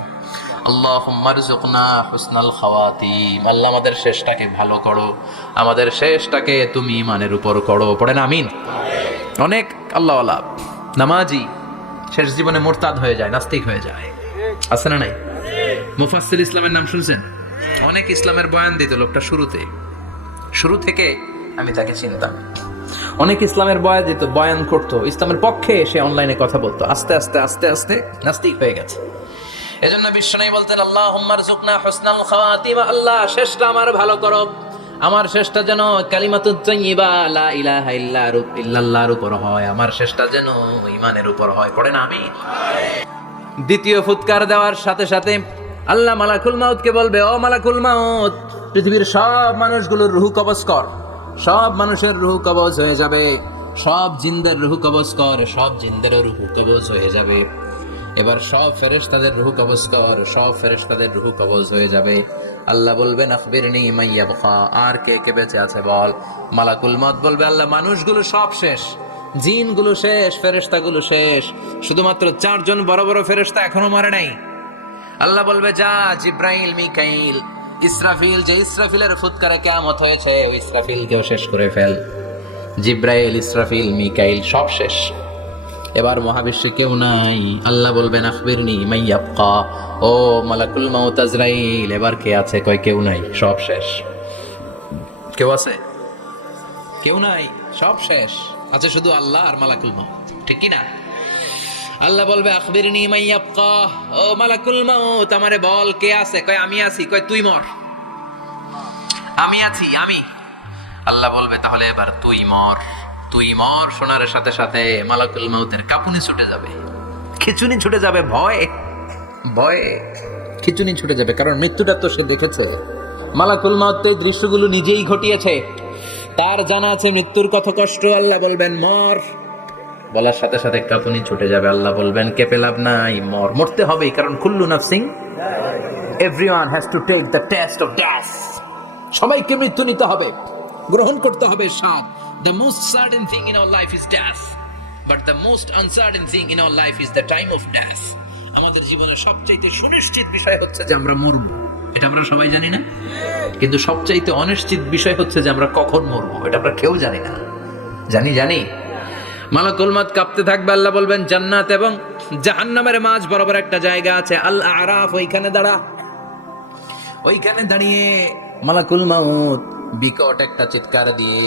আল্লাহুম্মা রযুকনা হুসনাল খাওয়াতিম। আল্লাহ আমাদের শেষটাকে ভালো করো, আমাদের শেষটাকে তুমি ঈমানের উপর করো। পড়েন আমিন। অনেক আল্লাহওয়ালা নামাজি শেষ জীবনে মুরতাদ হয়ে যায়, নাস্তিক হয়ে যায়, আছে না নাই? মুফাসসির ইসলামের নাম শুনছেন? অনেক ইসলামের বয়ান দিত লোকটা শুরু থেকে আমি তাকে চিনতাম। অনেক ইসলামের বয়ান করতো, ইসলামের পক্ষে সে অনলাইনে কথা বলতো, আস্তে আস্তে আস্তে আস্তে নাস্তিক হয়ে গেছে। এজন্য বিশ্বনবী বলতেন, আল্লাহুম্মা রযুকনা হুসনাল খাওয়াতিম, আল্লাহ শেষটা আমার ভালো করো, আমার শেষটা যেন কালিমাতুত তাইয়্যিবা লা ইলাহা ইল্লাল্লাহর উপর হয়, আমার শেষটা যেন ঈমানের উপর হয়। পড়ে না আমি দ্বিতীয় ফুৎকার দেওয়ার সাথে সাথে আল্লাহ মালাকুল মাউতকে বলবে, ও মালাকুল মাউত, পৃথিবীর সব মানুষগুলোর রূহ কবজ কর। সব মানুষের রূহ কবজ হয়ে যাবে, সব জিনদের রূহ কবজ কর, সব জিনদেরও রূহ কবজ হয়ে যাবে। এবার সব ফেরেশতাদের রূহ কবজ কর, সব ফেরেশতাদের রূহ কবজ হয়ে যাবে। আল্লাহ বলবেন আখবিরনি মান ইয়াবকা, আর কে কে বেঁচে আছে বল। মালাকুল মউত বলবে, আল্লাহ মানুষগুলো সব শেষ, জিনগুলো শেষ, ফেরেশতাগুলো শেষ, শুধুমাত্র 4 জন বড় বড় ফেরেশতা এখনো মরে নাই। আল্লাহ বলবে, যা জিব্রাইল, মিকাইল, ইসরাফিল, যে ইসরাফিলের ফুৎকারে কিয়ামত হয়েছে ওই ইসরাফিলকেও শেষ করে ফেল। জিব্রাইল, ইসরাফিল, মিকাইল সব শেষ। এবার মহাবিশ্বে কেউ নাই। আল্লাহ বলবেন আখবিরনি মান ইয়াবকা, ও মালাকুল মাউত আজরাইল, এবার কে আছে? কয় কেউ নাই, সব শেষ। কেউ আছে? কেউ নাই, সব শেষ। আছে শুধু আল্লাহ আর মালাকুল মাউত, ঠিক কি না? আল্লাহ বলবে আখবিরনি মান ইয়াবকা, ও মালাকুল মাউত আমারে বল কে আছে? কয় আমি আছি। কয় তুই মর। আমি আছি, আমি। আল্লাহ বলবে তাহলে এবার তুই মর। তুই মর শোনার সাথে সাথে মালাকুল মাউতের কাঁপুনি ছুটে যাবে, খিচুনি ছুটে যাবে, ভয়ে ভয়ে খিচুনি ছুটে যাবে, কারণ মৃত্যুটা তো সে দেখেছে। মালাকুল মাউত এই দৃশ্যগুলো নিজেই ঘটিয়েছে, তার জানা আছে মৃত্যুর কত কষ্ট। আল্লাহ বলবেন মর, বলার সাথে সাথে কাঁপুনি ছুটে যাবে। আল্লাহ বলবেন কেঁপে লাভ নাই, মর, মরতে হবেই, কারণ কুল্লু নাফসিং, everyone has to take the test of death. সবাইকে মৃত্যু নিতে হবে, গ্রহণ করতে হবে স্বাদ। The most certain thing in our life is death, but the most uncertain thing in our life is the time of death. আমাদের জীবনের সবচাইতে সুনিশ্চিত বিষয় হচ্ছে যে আমরা মরব, এটা আমরা সবাই জানি না, কিন্তু সবচাইতে অনিশ্চিত বিষয় হচ্ছে যে আমরা কখন মরব, এটা আমরা কেউ জানি না। জানি মালাকুল মাউত কাঁপতে থাকবে। আল্লাহ বলবেন জান্নাত এবং জাহান্নামের মাঝ বরাবর একটা জায়গা আছে, আল আরাফ, ওইখানে দাঁড়া। ওইখানে দাঁড়িয়ে মালাকুল মাউত বিকট একটা চিৎকার দিয়ে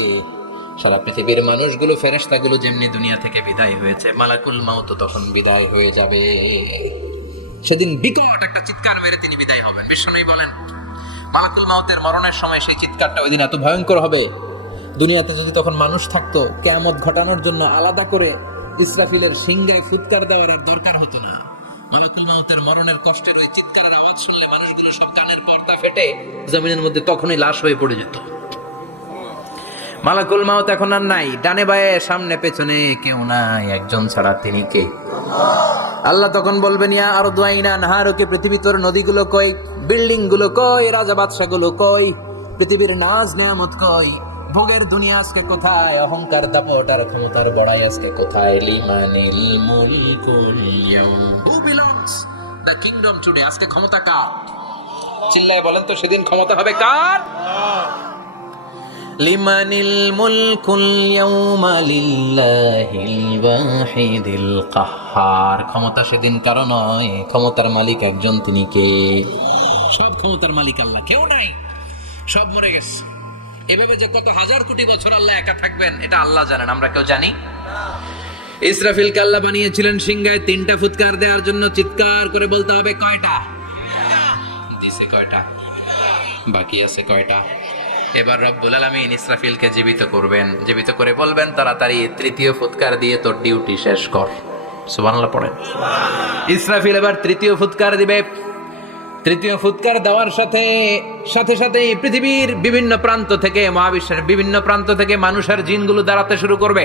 সারা পৃথিবীর মানুষগুলো, ফেরেশতাগুলো যেমনি দুনিয়া থেকে বিদায় হয়েছে, মালাকুল মাউত তখন বিদায় হয়ে যাবে। সেদিন বিকট একটা চিৎকার মেরে তিনি বিদায় হবেন। বিশ্বনবী বলেন মালাকুল মাউতের মরণের সময় সেই চিৎকারটা ওই দিন এত ভয়ঙ্কর হবে, দুনিয়াতে যদি তখন মানুষ থাকতো কিয়ামত ঘটানোর জন্য আলাদা করে ইসরাফিলের সিংহায় ফুৎকার দেওয়ার আর দরকার হতো না। মালাকুল মাউতের মরণের কষ্টের ওই চিৎকারের আওয়াজ শুনলে মানুষগুলো সব কানের পর্দা ফেটে জমিনের মধ্যে তখনই লাশ হয়ে পড়ে যেত। মালাকুল মাউত এখন আর নাই, ডানে বায়ে সামনে পেছনে কেউ নাই, একজন ছাড়া, তিনি কে? আল্লাহ তখন বলবেন ইয়া আরদু আইনা নাহারুকে, পৃথিবী তোর নদীগুলো কই, বিল্ডিং গুলো কই, রাজা বাদশা গুলো কই, পৃথিবীর নাজ নেয়ামত কই, ভোগের দুনিয়া আজকে কোথায়, অহংকার দাপট আর ক্ষমতার বড়াই আজকে কোথায়? লিমানিল মুলকুল ইয়াউম, who belongs the kingdom today, আজকে ক্ষমতা কার? চিল্লায় বলেন তো সেদিন ক্ষমতা হবে কার? লিমানিল মুলকুল ইয়াউমা লিল্লাহিল ওয়াহিদিল কাহ্হার, ক্ষমতা সেদিন কারো নয়, ক্ষমতার মালিক একজন, তিনি কে? সব ক্ষমতার মালিক আল্লাহ, কেউ নাই, সব মরে গেছে। এভাবে যে কত হাজার কোটি বছর আল্লাহ একা থাকবেন এটা আল্লাহ জানেন, আমরা কেউ জানি? ইসরাফিলকে আল্লাহ বানিয়েছিলেন সিংহায় 3টা ফুৎকার দেওয়ার জন্য, চিৎকার করে বলতে হবে কয়টা? দিছে কয়টা? বাকি আছে কয়টা? এবার রব্বুল আলামিন ইসরাফিলকে জীবিত করবেন, জীবিত করে বলবেন তাড়াতাড়ি 3য় ফুৎকার দিয়ে তোর ডিউটি শেষ কর। সুবহানাল্লাহ পড়েন। ইসরাফিল এবার 3য় ফুৎকার দিবে। 3য় ফুৎকার দেওয়ার সাথে সাথে পৃথিবীর বিভিন্ন প্রান্ত থেকে, মহাবিশ্বের বিভিন্ন প্রান্ত থেকে মানুষের জিনগুলো দাঁড়াতে শুরু করবে।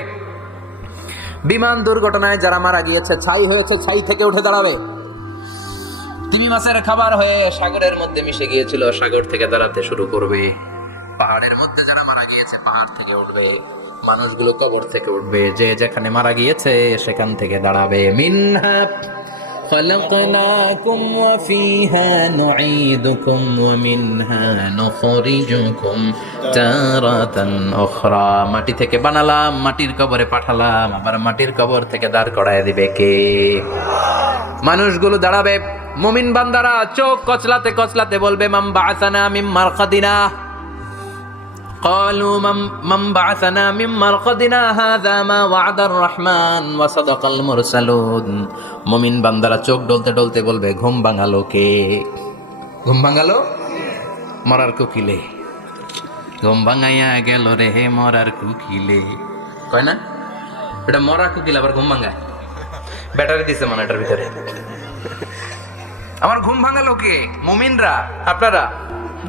বিমান দুর্ঘটনায় যারা মারা গিয়েছে, ছাই হয়েছে, ছাই থেকে উঠে দাঁড়াবে। তিমি মাছের খাবার হয়ে সাগরের মধ্যে মিশে গিয়েছিল, সাগর থেকে দাঁড়াতে শুরু করবে। পাহাড়ের মধ্যে যারা মারা গিয়েছে পাহাড় থেকে উঠবে, মানুষগুলো কবর থেকে উঠবে, যে যেখানে মারা গিয়েছে সেখান থেকে দাঁড়াবে। মিনহা خلقناكم وفيها نعيدكم ومنها نخرجكم تارة أخرى, মাটি থেকে বানালাম, মাটির কবরে পাঠালাম, আবার মাটির কবর থেকে দাঁড় করায় দিবে কে? মানুষগুলো দাঁড়াবে। মুমিন বান্দারা চোখ কচলাতে কচলাতে বলবে মাম বাআসানা মিন মারকাদিনা, قالوا من بعثنا من مرقدنا هذا ما وعد الرحمن وصدق المرسلون। মুমিন বান্দারা চোখ ডলতে ডলতে বলবে ঘুম ভাঙালো কে? ঘুম ভাঙালো মরার কোকিলে। ঘুম ভাঙাইয়া গেল রে হে মরার কুকিলে, কয় না এটা মরা কুকিল আবার ঘুম ভাঙায়, ব্যাটারি দিছে মানে এটার ভিতরে। আমার ঘুম ভাঙালো কে? মুমিনরা, আপনারা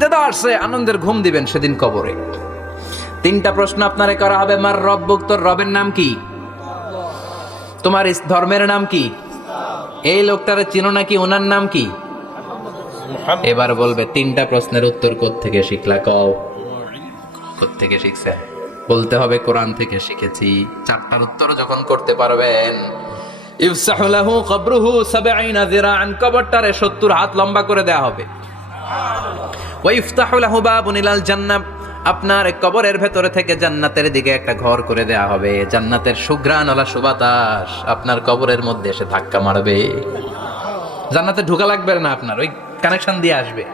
দাদা আসছে আনন্দের ঘুম দিবেন সেদিন কবরে। তিনটা প্রশ্ন আপনারে করা হবে। মার রব্বুক, তোর রবের নাম কি? তোমার ধর্মের নাম কি? এই লোকটারে চিনো নাকি? ওনার নাম কি? এবার বলবে তিনটা প্রশ্নের উত্তর কোত্থেকে শিখলা? কও কোত্থেকে শিখছে? বলতে হবে কোরআন থেকে শিখেছি। চারটার উত্তর যখন করতে পারবেন, ইফসাহু লাহু কবরুহু 70 যিরাআন, কবরটারে 70 হাত লম্বা করে দেয়া হবে। ওয়া ইফতাহু লাহু বাবুন ইলাল জান্নাহ, আপনার কবরের ভেতরে থেকে জান্নাতের দিকে একটা ঘর করে দেয়া হবে। জান্নাতের সুঘ্রাণওয়ালা সুবাতাস আপনার কবরের মধ্যে এসে ধাক্কা মারবে। জান্নাতে ঢোকা লাগবে না আপনার, ওই কানেকশন দিয়ে আসবে।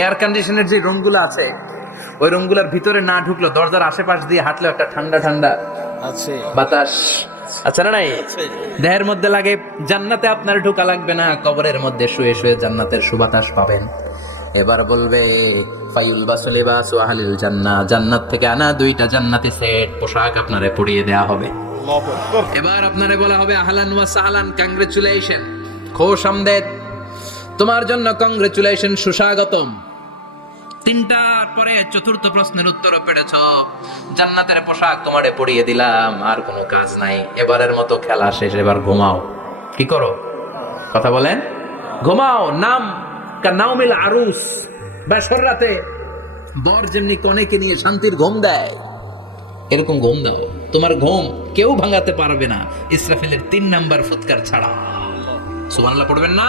এয়ার কন্ডিশনের যে রুমগুলো আছে, ওই রুমগুলোর ভিতরে না ঢুকলো, দরজার আশেপাশ দিয়ে হাঁটলেও একটা ঠান্ডা ঠান্ডা আছে বাতাস আচ্ছা না নাই দেহের মধ্যে লাগে। জান্নাতে আপনার ঢোকা লাগবে না, কবরের মধ্যে শুয়ে শুয়ে জান্নাতের সুবাতাস পাবেন। এবার বলবে ফায়ুল বাসুল লিবাসু আহলিল জান্নাহ, জান্নাত থেকে আনা 2টা জান্নাতি সেট পোশাক আপনারে পরিয়ে দেয়া হবে। আল্লাহু আকবার। এবার আপনারে বলা হবে আহলান ওয়া সাহলান, কংগ্রেচুলেশন, খোশ আমদেদ, তোমার জন্য কংগ্রেচুলেশন, সুস্বাগতম। তিনটার পরে চতুর্থ প্রশ্নের উত্তরও পেরেছ, জান্নাতের পোশাক তোমারে পরিয়ে দিলাম, আর কোনো কাজ নাই, এবারের মতো খেলা শেষ, এবার ঘুমাও। কি করো? কথা বলেন, ঘুমাও। নাম কানাউমিল আরুস, বাসর রাতে বর যেমনি কনেকে নিয়ে শান্তির ঘুম দেয়, এরকম ঘুম দাও। তোমার ঘুম কেউ ভাঙাতে পারবে না, ইসরাফিলের 3 নাম্বার ফুৎকার ছাড়া। সুবহানাল্লাহ পড়বেন না?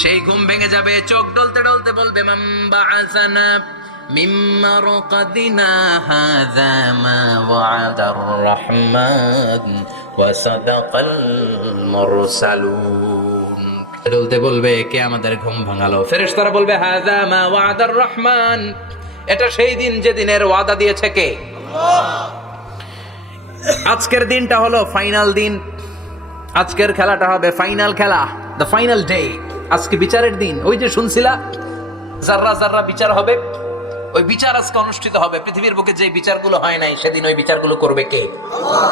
সেই ঘুম ভেঙে যাবে, চোখ ডলতে ডলতে বলবে মান বাআসানা মিন মারকাদিনা হাযা মা ওয়া'দার রাহমান ওয়া সাদাকাল মুরসালুন। ডলতে বলবে কে আমাদের ঘুম ভাঙালো? ফেরেশতারা বলবে হাযা মা ওয়া'দার রাহমান, এটা সেই দিন যেদিনের ওয়াদা দিয়েছে কে? আল্লাহ। আজকের দিনটা হলো ফাইনাল দিন, আজকের খেলাটা হবে ফাইনাল খেলা, দ্য ফাইনাল ডে। আজকে বিচারের দিন। ওই যে শুনছিলা জাররা জাররা বিচার হবে, ওই বিচার আজকে অনুষ্ঠিত হবে। পৃথিবীর বুকে যে বিচারগুলো হয় নাই সেদিন ওই বিচারগুলো করবে কে? আল্লাহ।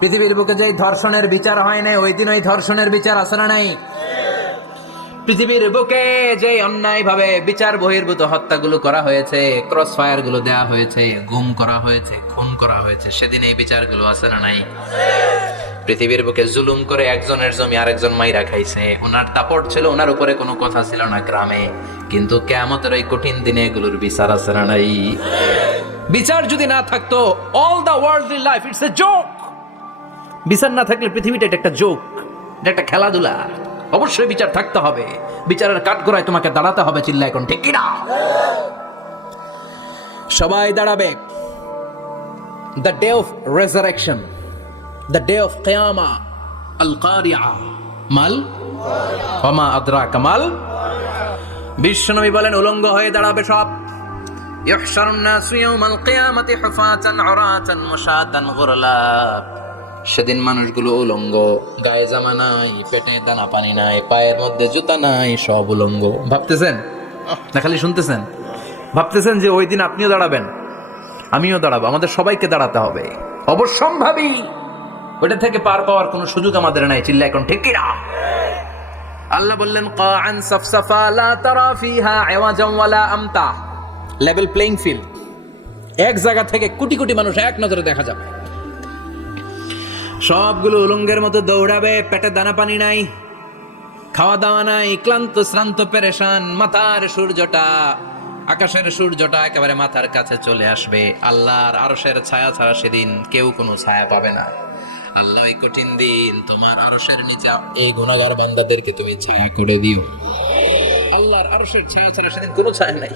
পৃথিবীর বুকে যে ধর্ষণের বিচার হয় নাই ওই দিন ওই ধর্ষণের বিচার আছে না নাই? পৃথিবীর বুকে যে অন্যায় ভাবে বিচার বহির্ভূত হত্যাগুলো করা হয়েছে, ক্রস ফায়ার গুলো দেওয়া হয়েছে, গুম করা হয়েছে, খুন করা হয়েছে, সেদিন এই বিচারগুলো আছে না নাই? পৃথিবীর বুকে জুলুম করে একজনের জমি আরেকজন মাইরা খাইছে, ওনার দাপট ছিল, ওনার উপরে কোনো কথা ছিল না গ্রামে, কিন্তু কিয়ামতের ওই কঠিন দিনে এগুলোর বিচার আছে না নাই? বিচার যদি না থাকতো, all the worldly life it's a joke. বিচার না থাকলে পৃথিবীটা এটা একটা জোক, এটা একটা খেলাধুলা। অবশ্যই বিচার থাকতে হবে, বিচারের কাঠগড়ায় তোমাকে দাঁড়াতে হবে। চিল্লা এখন ঠিক কিনা? সবাই দাঁড়াবে। The day of resurrection, the day of কিয়ামা, আল কারিআ মাল ওয়া মা আদরাকা মাল। বিশ্বনবী বলেন উলঙ্গ হয়ে দাঁড়াবে সব। ইহশারুন নাসু ইয়াউমাল কিয়ামাতি হুফাতান উরাতান মুশাতান গুরলা। সেদিন মানুষগুলো উলঙ্গ, গায়ে জামা নাই, পেটে দানা পানি নাই, পায়ের মধ্যে জুতা নাই, সব উলঙ্গ। ভাবতেছেন না খালি শুনতেছেন? ভাবতেছেন যে ওই দিন আপনিও দাঁড়াবেন, আমিও দাঁড়াবো, আমাদের সবাইকে দাঁড়াতে হবে। অবশ্যম্ভাবী, ওটা থেকে পার পাওয়ার কোনো সুযোগ আমাদের নাই। চিল্লা এখন ঠিক কিনা? আল্লাহ বললেন কাআন সাফসাফা লা তারা ফিহা আওয়াজাম ওয়ালা আমতা, লেভেল প্লেইং ফিল্ড। এক জায়গা থেকে কোটি কোটি মানুষ এক নজরে দেখা যাবে। সবগুলো উলঙ্গের মতো দৌড়াবে, পেটে দানা পানি নাই, খাওয়া দাওয়া নাই, ক্লান্ত শ্রান্ত পেরেশান। মাথার সূর্যটা, আকাশের সূর্যটা একেবারে মাথার কাছে চলে আসবে। আল্লাহর আরশের ছায়া ছাড়া সেদিন কেউ কোনো ছায়া পাবে না। আল্লাহ এই কঠিন দিন তোমার আরশের নিচে এই গুনাহগার বান্দাদেরকে তুমি ছায়া করে দিও। আল্লাহর আরশের ছায়া ছাড়া সেদিন কোনো ছায়া নাই।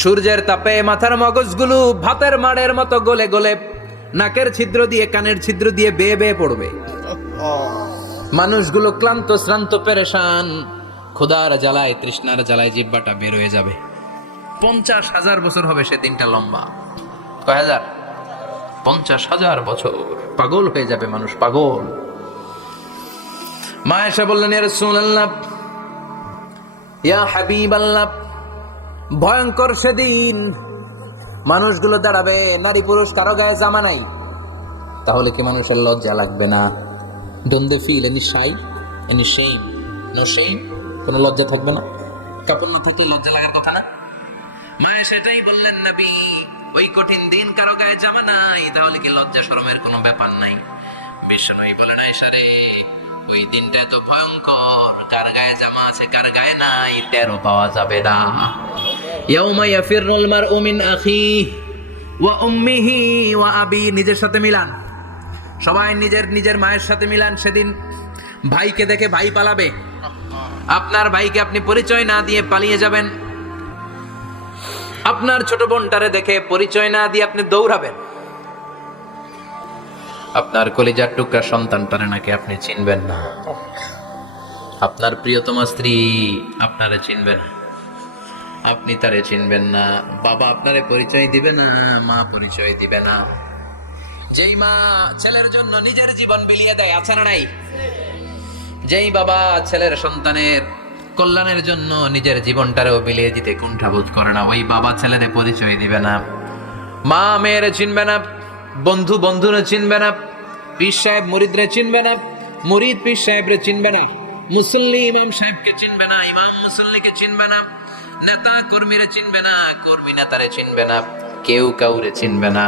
সূর্যের তাপে মাথার মগজগুলো ভাতের মাড়ের মতো গলে গলে নাকের ছিদ্র দিয়ে কানের ছিদ্র দিয়ে বেয়ে বেয়ে পড়বে। মানুষগুলো ক্লান্ত শ্রান্ত পেরেশান, ক্ষুধার জ্বালায় তৃষ্ণার জ্বালায় জিহ্বাটা বের হয়ে যাবে। 50,000 বছর হবে সেদিনটা লম্বা। কয় হাজার? 50,000 বছর। পাগল হয়ে যাবে মানুষ, পাগল। মা এসে বললেন ইয়া রাসূলুল্লাহ, ইয়া হাবিবাল্লাহ, ভয়ঙ্কর সেদিন মানুষগুলো দাঁড়াবে, নারী পুরুষ কারো গায়ে জামা নাই। তাহলে কি মানুষের লজ্জা লাগবে না? Don't they feel any shy, any shame? No shame, কোনো লজ্জা থাকবে না? কাপড় না থাকলে লজ্জা লাগার কথা না? মায়ে সেটাই বললেন নবী, ওই কঠিন দিন কারো গায়ে জামা নাই, তাহলে কি লজ্জা শরমের কোনো ব্যাপার নাই? বিষ্ণুই বলেন আয়েশা রে, ওই দিনটা তো ভয়ঙ্কর, কার গায়ে জামা আছে কার গায়ে নাই টেরও পাওয়া যাবে না। ইয়াউমা ইয়াফিরুল মারউ মিন আখিহি ওয়া উম্মিহি ওয়া আবি, নিজের সাথে মিলান, সবাই নিজের নিজের মায়ের সাথে মিলান। সেদিন ভাইকে দেখে ভাই পালাবে, আপনার ভাইকে আপনি পরিচয় না দিয়ে পালিয়ে যাবেন। আপনার ছোট বোনটারে দেখে পরিচয় না দিয়ে আপনি দৌড়াবেন। আপনার কলিজার টুকরা সন্তানটারে নাকি আপনি চিনবেন না। আপনার প্রিয়তমা স্ত্রী আপনারে চিনবে না, আপনি তারে চিনবেন না। বাবা আপনারে পরিচয় দিবে না, মা পরিচয় দিবে না। যেই মা ছেলের জন্য নিজের জীবন বিলিয়ে দেয়, আছে না নাই? যেই বাবা ছেলের সন্তানের কল্যাণের জন্য নিজের জীবনটারেও বিলিয়ে দিতে কুণ্ঠাবোধ করে না, ওই বাবা ছেলেরে পরিচয় দিবে না। মা মেয়েরে চিনবে না, বন্ধু বন্ধুরে চিনবে না, পীর সাহেব মুরিদরে চিনবে না, মুরিদ পীর সাহেবরে চিনবে না, মুসল্লি ইমাম সাহেবকে চিনবে না, ইমাম মুসল্লিকে চিনবে না, নেতা কর্মীরে চিনবে না, কর্মী নেতারে চিনবে না, কেউ কাউরে চিনবে না।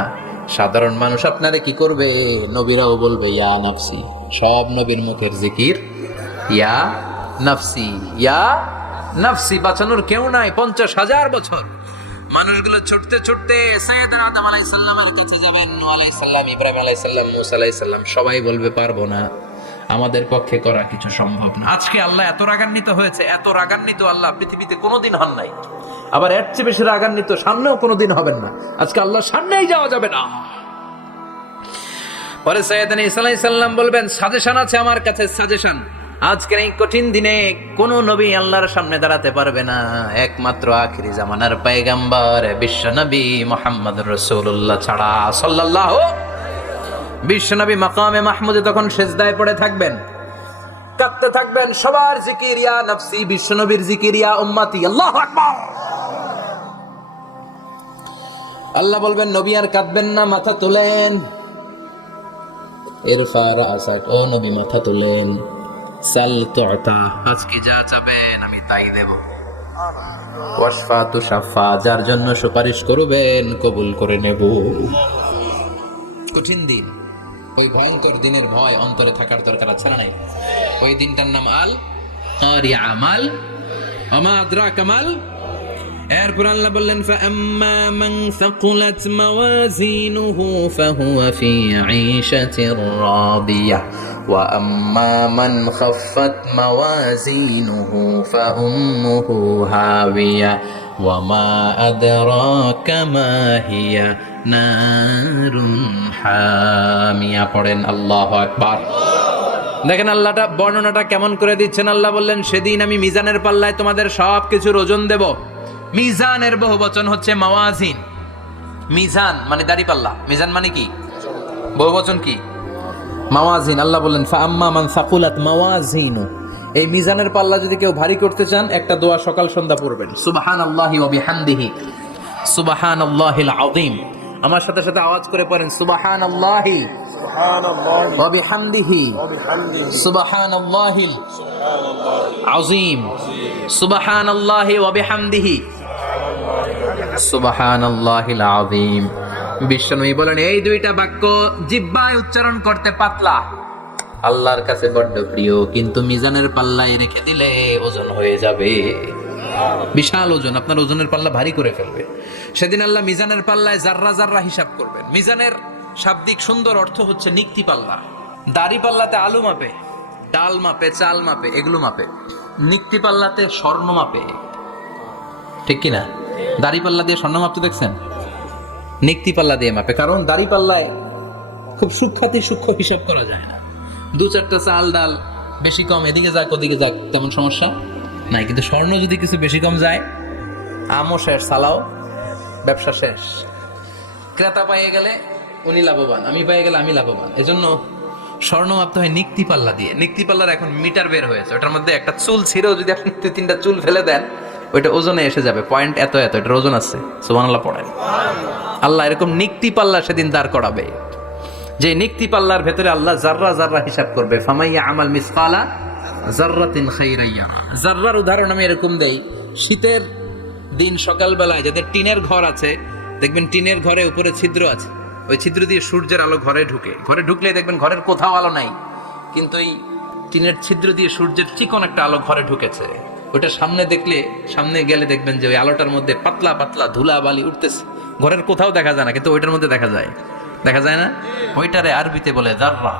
সাধারণ মানুষ আপনারে কি করবে? নবীরাও বলবে ইয়া নাফসি, সব নবীর মুখের জিকির ইয়া নাফসি, ইয়া নাফসি। বাঁচানোর কেউ নাই। 50,000 বছর মানুষগুলো ছুটতে ছুটতে সাইয়েদনা আদম আলাইহিস সালামের কাছে যাবেন, নূহ আলাইহিস সালাম, ইব্রাহিম আলাইহিস সালাম, মূসা আলাইহিস সালাম, সবাই বলবে পারবো না, আমাদের পক্ষে করা কিছু সম্ভব না। আজকে আল্লাহ এত রাগান্বিত হয়েছে, এত রাগান্বিত আল্লাহ পৃথিবীতে কোনোদিন হন নাই, আবার এর চেয়ে বেশি রাগান্বিত সামনেও কোনোদিন হবেন না। আজকে আল্লাহর সামনেই যাওয়া যাবে না। পরে সাইয়েদনা ঈসা আলাইহিস সালাম বলবেন, সাজেশন আছে আমার কাছে, সাজেশন। আজকের এই কঠিন দিনে কোন নবী আল্লাহর সামনে দাঁড়াতে পারবে না, একমাত্র আখিরি জামানার পয়গম্বর বিশ্ব নবী মুহাম্মদুর রাসূলুল্লাহ ছাড়া সাল্লাল্লাহু। বিশ্ব নবী মাকামে মাহমুদে তখন সিজদায় পড়ে থাকবেন, কাঁদতে থাকবেন, সবার জিকির ইয়া নফসি, বিশ্ব নবীর জিকির ইয়া উম্মতি, আল্লাহু আকবার। আল্লাহ বলবেন নবী আর কাঁদবেন না, মাথা তোলেন। ইরফা রাসাক, ও নবী মাথা তোলেন। সাল তুতা, আজকে যা চাবেন আমি তাই দেব। ওয়াশফা তুশাফা, যার জন্য সুপারিশ করবেন কবুল করে নেব। কঠিন দিন, ওই ভয়ঙ্কর দিনের ভয় অন্তরে থাকার দরকার আছে না নাই? ওই দিনটার নাম আল কারিয়া, আমাল আমা আদরাকা মাল। এরপর আল্লাহ বললেন ফাআম্মা মান সাকুলাত মাওয়াজিনুহু ফাহুয়া ফি ঈশাতির রাদিয়াহ ওয়া আম্মা মান খাফফাত মাওয়াজিনুহু ফাউম্মুহু হাওিয়া ওয়া মা আদরাকা মা হিয়া নারুন হামিয়া। পড়েন আল্লাহু আকবার। দেখেন আল্লাহটা বর্ণনাটা কেমন করে দিচ্ছেন। আল্লাহ বললেন সেদিন আমি মিজানের পাল্লায় তোমাদের সব কিছুর ওজন দেব। মিজানের বহু বচন হচ্ছে মাওয়াজিন। মিজান মানে দাড়ি পাল্লা, মিজান মানে কি? বহু বচন কি? মাওয়াজিন। আল্লাহ বললেন ফাআম্মা মান সাকুলাত মাওয়াজিনু, এই মিজানের পাল্লা যদি কেউ ভারী করতে চান একটা দোয়া সকাল সন্ধ্যা পড়বেন, সুবহানাল্লাহি ওয়া বিহামদিহি সুবহানাল্লাহিল আযীম। আমার সাথে সাথে আওয়াজ করে পড়েন সুবহানাল্লাহি ওয়া বিহামদিহি সুবহানাল্লাহিল আযীম সুবহানাল্লাহি ওয়া বিহামদিহি সুবহানাল্লাহিল আযীম। বিশ্বনবী বলেন এই দুইটা বাক্য জিহ্বায় উচ্চারণ করতে পাতলা, আল্লাহর কাছে বড্ড প্রিয়, কিন্তু মিজানের পাল্লায় রেখে দিলে ওজন হয়ে যাবে, বিশাল ওজন, আপনার ওজনের পাল্লা ভারী করে ফেলবে। সেদিন আল্লাহ মিজানের পাল্লায় জাররা জাররা হিসাব করবেন। মিজানের শাব্দিক সুন্দর অর্থ হচ্ছে নিক্তি পাল্লা। দাড়ি পাল্লাতে আলু মাপে, ডাল মাপে, চাল মাপে, এগুলো মাপে। নিক্তি পাল্লাতে স্বর্ণ মাপে, ঠিক কিনা? দাড়ি পাল্লা দিয়ে স্বর্ণ মাপতে দেখছেন? নিক্তি পাল্লা দিয়ে মাপে, কারণ দাড়ি পাল্লায় খুব সূক্ষ্মাতি সূক্ষ্ম হিসাব করা যায় না। দু চারটা চাল ডাল বেশি কম এদিকে যাক ওদিকে যাক তেমন সমস্যা নাই, কিন্তু স্বর্ণ যদি কিছু বেশি কম যায়, আমও শেষ, সালাও, ব্যবসা শেষ। ক্রেতা পাইয়ে গেলে উনি লাভবান, আমি পাইয়ে গেলে আমি লাভবান। এজন্য স্বর্ণ মাপতে হয় নিক্তি পাল্লা দিয়ে। নিক্তি পাল্লার এখন মিটার বের হয়েছে, ওটার মধ্যে একটা চুল ছিঁড়েও যদি আপনি 2-3টা চুল ফেলে দেন ওইটা ওজনে এসে যাবে, পয়েন্ট এত এত, এটার ওজন আছে। সুবহানাল্লাহ পড়েন। আল্লাহ এরকম নিক্তি পাল্লা সেদিন দাঁড় করাবে, যে নিক্তি পাল্লার ভেতরে আল্লাহ জাররা জাররা হিসাব করবে। ফামাইয়া আমাল মিসকালা জাররাতিন খাইরান ইয়ারা। জাররার উদাহরণ আমি এরকম দেই, শীতের দিন সকালবেলায় যাদের টিনের ঘর আছে, দেখবেন টিনের ঘরে উপরে ছিদ্র আছে, ওই ছিদ্র দিয়ে সূর্যের আলো ঘরে ঢুকে, ঘরে ঢুকলেই দেখবেন ঘরের কোথাও আলো নাই, কিন্তু এই টিনের ছিদ্র দিয়ে সূর্যের চিকন একটা আলো ঘরে ঢুকেছে। ওটা সামনে দেখলে, সামনে গেলে দেখবেন যে ওই আলোটার মধ্যে পাতলা পাতলা ধুলা বালি উঠতেছে, ঘরের কোথাও দেখা যায় না, কিন্তু ওইটার মধ্যে দেখা যায়, দেখা যায় না? ওইটারে আরবিতে বলে জাররা।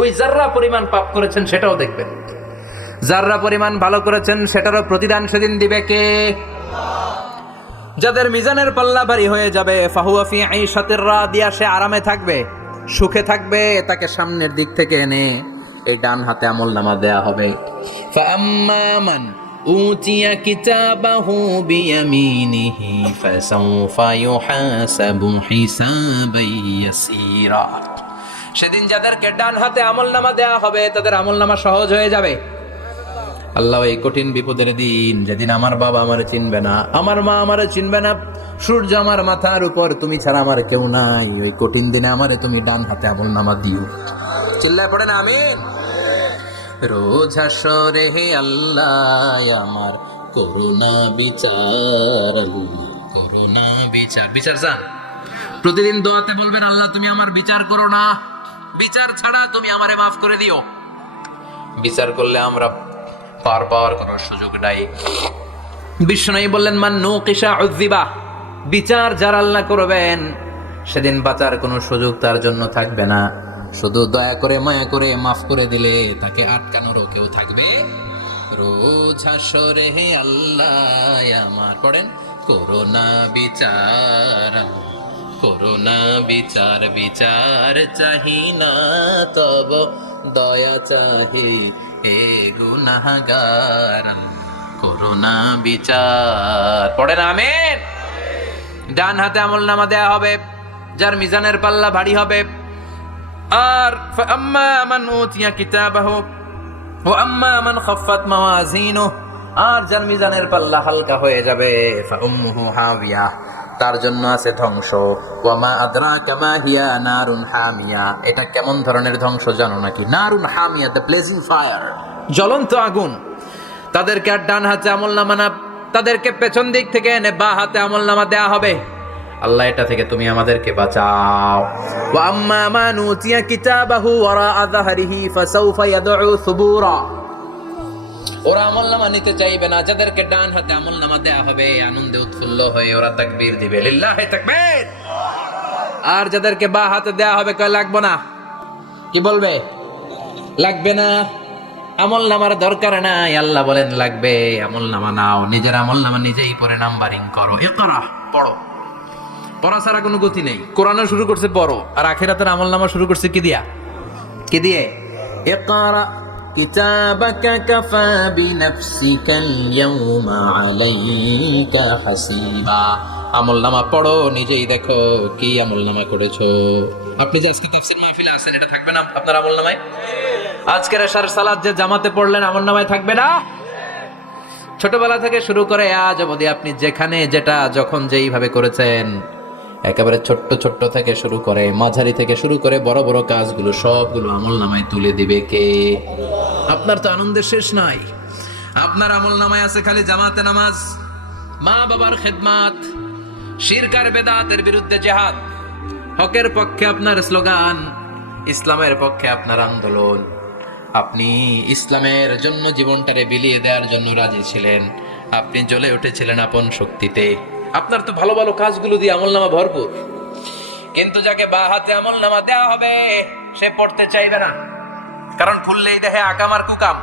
ওই জাররা পরিমাণ পাপ করেছেন সেটাও দেখবেন, জাররা পরিমাণ ভালো করেছেন সেটারও প্রতিদান সেদিন দিবে কে? যাদের মিজানের পাল্লা ভারী হয়ে যাবে, ফাহুয়া ফি আইশাতির রাদিয়া, সে আরামে থাকবে, সুখে থাকবে, তাকে সামনের দিক থেকে এনে এই ডান হাতে আমলনামা দেয়া হবে। ফাআম্মা মান উতিয়া কিতাবাহু বিয়ামিনিহি ফাসাউফা ইউহাসাবু হিসাবান ইয়াসীরা। সেদিন যাদেরকে ডান হাতে আমলনামা দেয়া হবে তাদের আমলনামা সহজ হয়ে যাবে। আল্লাহ, এই কঠিন বিপদের দিন, যেদিন আমার বাবা আমারে চিনবে না, আমার মা আমারে চিনবে না, সূর্য আমার মাথার উপর, তুমি ছাড়া আমার কেউ নাই, ওই কঠিন দিনে আমারে তুমি ডান হাতে আমলনামা দিও। চিল্লায় পড়েন আমিন। রোজ হাসরে হে আল্লাহ আমার করুণা বিচার, করুণা বিচার, বিচার চান? প্রতিদিন দোয়াতে বলবেন, আল্লাহ তুমি আমার বিচার করো না, বিচার ছাড়া তুমি আমারে মাফ করে দিও। বিচার করলে আমরা পার পাওয়ার কোনো সুযোগ নাই। বিষ্ণু বললেন, মান নুকিশা উযিবা, বিচার যার আল্লাহ করবেন সেদিন বাঁচার কোনো সুযোগ তার জন্য থাকবে না। শুধু দয়া করে মায়া করে মাফ করে দিলে তাকে আটকানোরও কেউ থাকবে। রোজ হাসরে হে আল্লাহ আমার, পড়েন, করোনা বিচার, করোনা বিচার, বিচার চাহি না তব দয়া চাহি হে গুনাহগার, করোনা বিচার। পড়েন আমিন। ডান হাতে আমলনামা দেয়া হবে যার মিজানের পাল্লা ভারী হবে। আর ফাআম্মা মান উতিয়া কিতাবাহু ওয়া আম্মা মান খাফফাত মাওয়াজিনুহু, আর যার মিজানের পাল্লা হালকা হয়ে যাবে, ফাউম্মুহু হাবিয়া, তার জন্য আছে ধ্বংস। ওয়া মা আদরাকা মা হিয়া নারুন হামিয়া, এটা কেমন ধরনের ধ্বংস জানো নাকি? নারুন হামিয়া, দ্য ব্লেজিং ফায়ার, জ্বলন্ত আগুন। তাদেরকে আর ডান হাতে আমলনামা না, তাদেরকে পেছন দিক থেকে এনে বা হাতে আমলনামা দেয়া হবে। আল্লাহ, এটা থেকে তুমি আমাদেরকে বাঁচাও। ওয়া আম্মা মান উতিয়া কিতাবাহু ওয়ারা যাহরিহি ফাসাউফা ইয়াদউ সুবুরা, ওরা আমলনামা নিতে চাইবে না। যাদেরকে ডান হাতে আমলনামা দেয়া হবে, আনন্দে উৎফুল্ল হয়ে ওরা তাকবীর দিবে, লিল্লাহি তাকবীর। আর যাদেরকে বা হাতে দেয়া হবে, কয় লাগবে না, কি বলবে? লাগবে না, আমলনামার দরকার নাই। আল্লাহ বলেন লাগবে, আমলনামা নাও, নিজের আমলনামা নিজেই পড়ে নাম্বারিং করো। ইকরা, পড়ো, পড়া ছাড়া কোনো গতি নেই। কোরআনও শুরু করছে পড়ো, আর আখিরাতের আমলনামা শুরু করছে কি দিয়া? কি দিয়ে? ইকরা কিতাবাকা কাফা বিনাফসিকাল ইয়াউমা আলাইকা হাসিবা। আমলনামা পড়ো, নিজেই দেখো কি আমলনামা করেছো। আপনি যে আজকে তাফসীর মাহফিলে আছেন, এটা থাকবে না আপনার আমলনামায়? আজকের এশার সালাত যে জামাতে পড়লেন, আমলনামায় থাকবে না? ছোটবেলা থেকে শুরু করে আজ অবধি আপনি যেখানে যেটা যখন যেইভাবে করেছেন, একেবারে ছোট্ট ছোট্ট থেকে শুরু করে, মাঝারি থেকে শুরু করে বড় বড় কাজগুলো সবগুলো আমলনামায় তুলে দিবে কে? আপনার তো আনন্দের শেষ নাই। আপনার আমলনামায় আছে খালি জামাতে নামাজ, মা বাবার খেদমাত, শিরক আর বেদাতের বিরুদ্ধে জিহাদ, হকের পক্ষে আপনার স্লোগান, ইসলামের পক্ষে আপনার আন্দোলন। আপনি ইসলামের জন্য জীবনটারে বিলিয়ে দেওয়ার জন্য রাজি ছিলেন, আপনি জ্বলে উঠেছিলেন আপন শক্তিতে। আপনার তো ভালো ভালো কাজগুলো দিয়ে আমলনামা ভরপুর, কিন্তু যাকে বা হাতে আমলনামা দেওয়া হবে সে পড়তে চাইবে না, কারণ খুললেই দেখে আকাম আর কুকাম,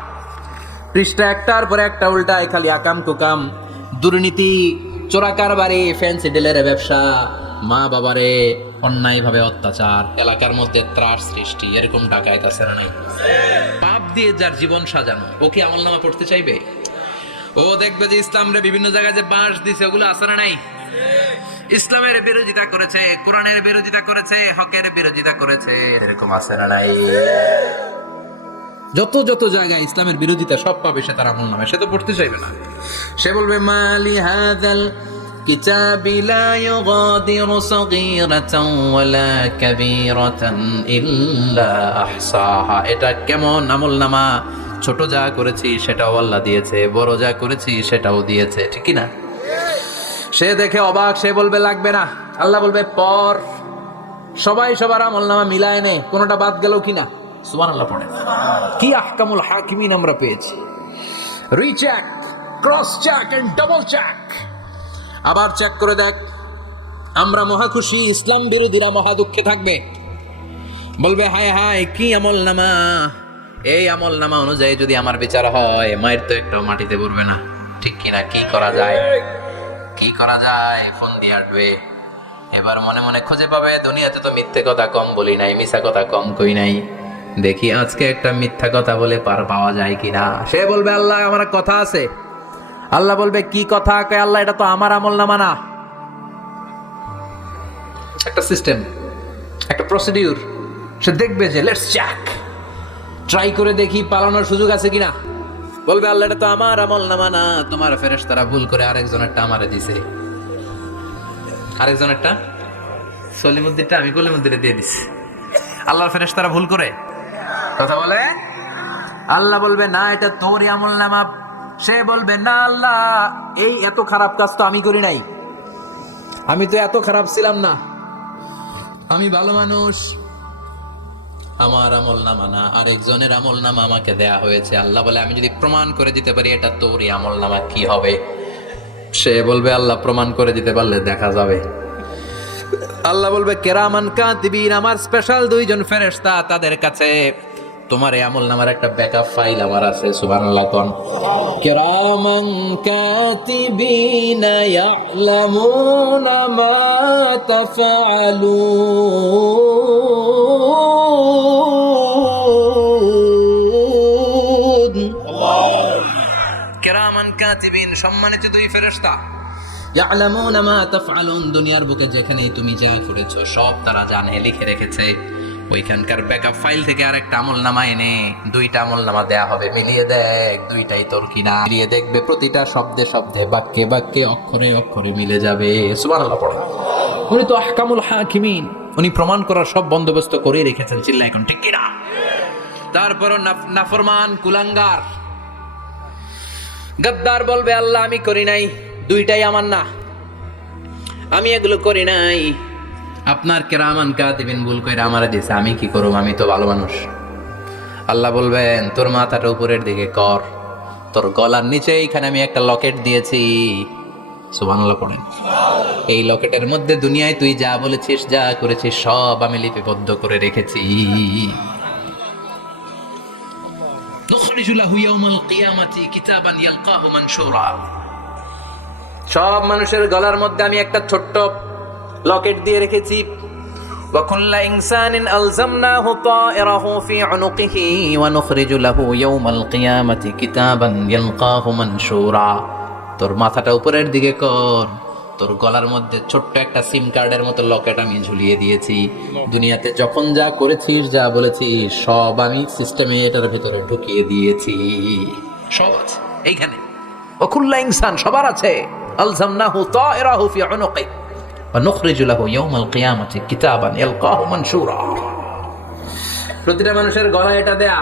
পৃষ্ঠা একটার পরে একটা উল্টায় খালি আকাম কুকাম, দুর্নীতি, চোরা কারবারি, ফ্যান্সি ডিলের ব্যবসা, মা বাবারে অন্যায়ভাবে অত্যাচার, এলাকার মধ্যে ত্রাস সৃষ্টি, এরকম ডাকায়েত আছে না? পাপ দিয়ে যার জীবন সাজানো, ও কি আমলনামা পড়তে চাইবে? ও দেখবে যে ইসলামরে বিভিন্ন জায়গায় যে বাঁশ দিছে, ওগুলো আছে না নাই? ইসলামের বিরোধিতা করেছে, কোরআনের বিরোধিতা করেছে, হকের বিরোধিতা করেছে, এরকম আছে না নাই? যত যত জায়গায় ইসলামের বিরোধিতা সব পাবে সে তার আমল নামে, সে তো পড়তে চাইবে না। সে বলবে মালি হাযাল কিতাবি লা ইউগাদিরু সাগীরাতান ওয়ালা কাবীরাতান ইল্লা আহসাহা। এটা কেমন আমল নামা, ছোট যা করেছি সেটাও আল্লাহ দিয়েছে, বড় যা করেছি সেটাও দিয়েছে, ঠিক কি না? সে দেখে অবাক, সে বলবে লাগবে না। আল্লাহ বলবে পর, সবাই সবার আমল নামা মিলায় নে, কোনোটা বাদ গেল কিনা। সুবহানাল্লাহ পড়ে। কি আহকামুল হাকিমিন আমরা পেয়েছি। Recheck, cross check and double check, আবার চেক করে দেখ। আমরা মহা খুশি, ইসলাম বিরোধীরা মহা দুঃখে থাকবে, বলবে হায় হায় কি আমল নামা, এই আমল নামা অনুযায়ী যদি আমার বিচার হয় মায়ের তো একটু মাটিতে পড়বে না, ঠিক কিনা? কি করা যায়, কি করা যায়, ফোন দিয়ে আটবে। এবার মনে মনে খুঁজে পাবে দুনিয়াতে তো মিথ্যে কথা কম বলি নাই, মিছা কথা কম কই নাই, দেখি আজকে একটা মিথ্যা কথা বলে পার পাওয়া যায় কিনা। সে বলবে আল্লাহ আমার কথা আছে। আল্লাহ বলবে কি কথা? কয় আল্লাহ এটা তো আমার আমল নামা না। একটা সিস্টেম, একটা প্রসিডিউর। সে দেখবে যে লেটস চেক, ট্রাই করে দেখি পালানোর সুযোগ আছে কিনা। বলবে আল্লাহ এটা তো আমার আমল নামা না, তোমার ফেরেশতারা ভুল করে আরেকজনেরটা আমারে দিছে, আরেকজনেরটা সলিমুদ্দিনটা আমি কলিমুদ্দিনে দিয়ে দিছি। আল্লাহর ফেরেশতারা ভুল করে কথা বলে। আল্লাহ বলবে না এটা তোরই আমল নামা। সে বলবে না আল্লাহ এই এত খারাপ কাজ তো আমি করি নাই, আমি তো এত খারাপ ছিলাম না, আমি ভালো মানুষ, আমার আমল নামা না আরেকজনের আমল নামা আমাকে দেয়া হয়েছে। আল্লাহ বলে আমি যদি প্রমাণ করে দিতে পারি এটা তোরই আমল নামা কি হবে? সে বলবে আল্লাহ প্রমাণ করে দিতে পারলে দেখা যাবে। আল্লাহ বলবে কেরামান কাতিবিন, আমার স্পেশাল দুইজন ফেরেশতা, তাদের কাছে তোমার এই আমল নামার একটা ব্যাকআপ ফাইল আমার আছে। সুবহানাল্লাহ কোন। কেরামান কাতিবিন ইয়ালামুনা মা তাফআলুন। কেরামান কাতিবিন, সম্মানিত দুই ফেরেশতা, ইয়ালামুনা মা তাফআলুন, দুনিয়ার বুকে যেখানেই তুমি যা করেছো সব তারা জানে, লিখে রেখেছে। ওইখানকার ব্যাকআপ ফাইল থেকে আরেকটা আমল নামা এনে দুইটা আমল নামা দেয়া হবে, মিলিয়ে দেখ দুইটাই তোর কিনা। মিলিয়ে দেখবে প্রতিটা শব্দে শব্দে, বাক্যে বাক্যে, অক্ষরে অক্ষরে মিলে যাবে। সুবহানাল্লাহ পড়ো। উনি তো আহকামুল হাকিমিন, উনি প্রমাণ করার সব বন্দোবস্ত করে রেখেছেন। চিল্লা এখন ঠিক কিনা? তারপরও নাফরমান কুলাঙ্গার গদ্দার বলবে আল্লাহ আমি করি নাই, দুইটাই আমার না, আমি এগুলো করি নাই, আপনার কেরামান কাতিবিন ভুল কইরা আমারে দিয়েছে, আমি কি করব, আমি তো ভালো মানুষ। আল্লাহ বলবেন তোর মাথাটা উপরের দিকে কর, তোর গলার নিচে এইখানে আমি একটা লকেট দিয়েছি। সুবহানাল্লাহ পড়েন। এই লকেটের মধ্যে দুনিয়ায় তুই যা বলেছিস যা করেছিস সব আমি লিপিবদ্ধ করে রেখেছি। নুখরিজু লাহু ইয়াওমাল কিয়ামাতি কিতাবান ইয়ালকাহু মানশুরা, সব মানুষের গলার মধ্যে আমি একটা ছোট্ট লকেট দিয়ে রেখেছি। وكل إنسان ألزمناه طائره في عنقه ونخرج له يوم القيامة كتابا يلقاه منشورا। তোর মাথাটা উপরের দিকে কর, তোর গলার মধ্যে ছোট্ট একটা সিম কার্ডের মতো লকেট আমি ঝুলিয়ে দিয়েছি। দুনিয়াতে যখন যা করেছিস যা বলেছিস সব আমি সিস্টেমে এটার ভিতরে ঢুকিয়ে দিয়েছি, সব আছে এইখানে। وكل إنسان সবার আছে। ألزمناه طائره في عنقه ونخرج له يوم القيامة كتابا يلقاه منشورا। প্রতিটা মানুষের গলায় এটা দেয়া,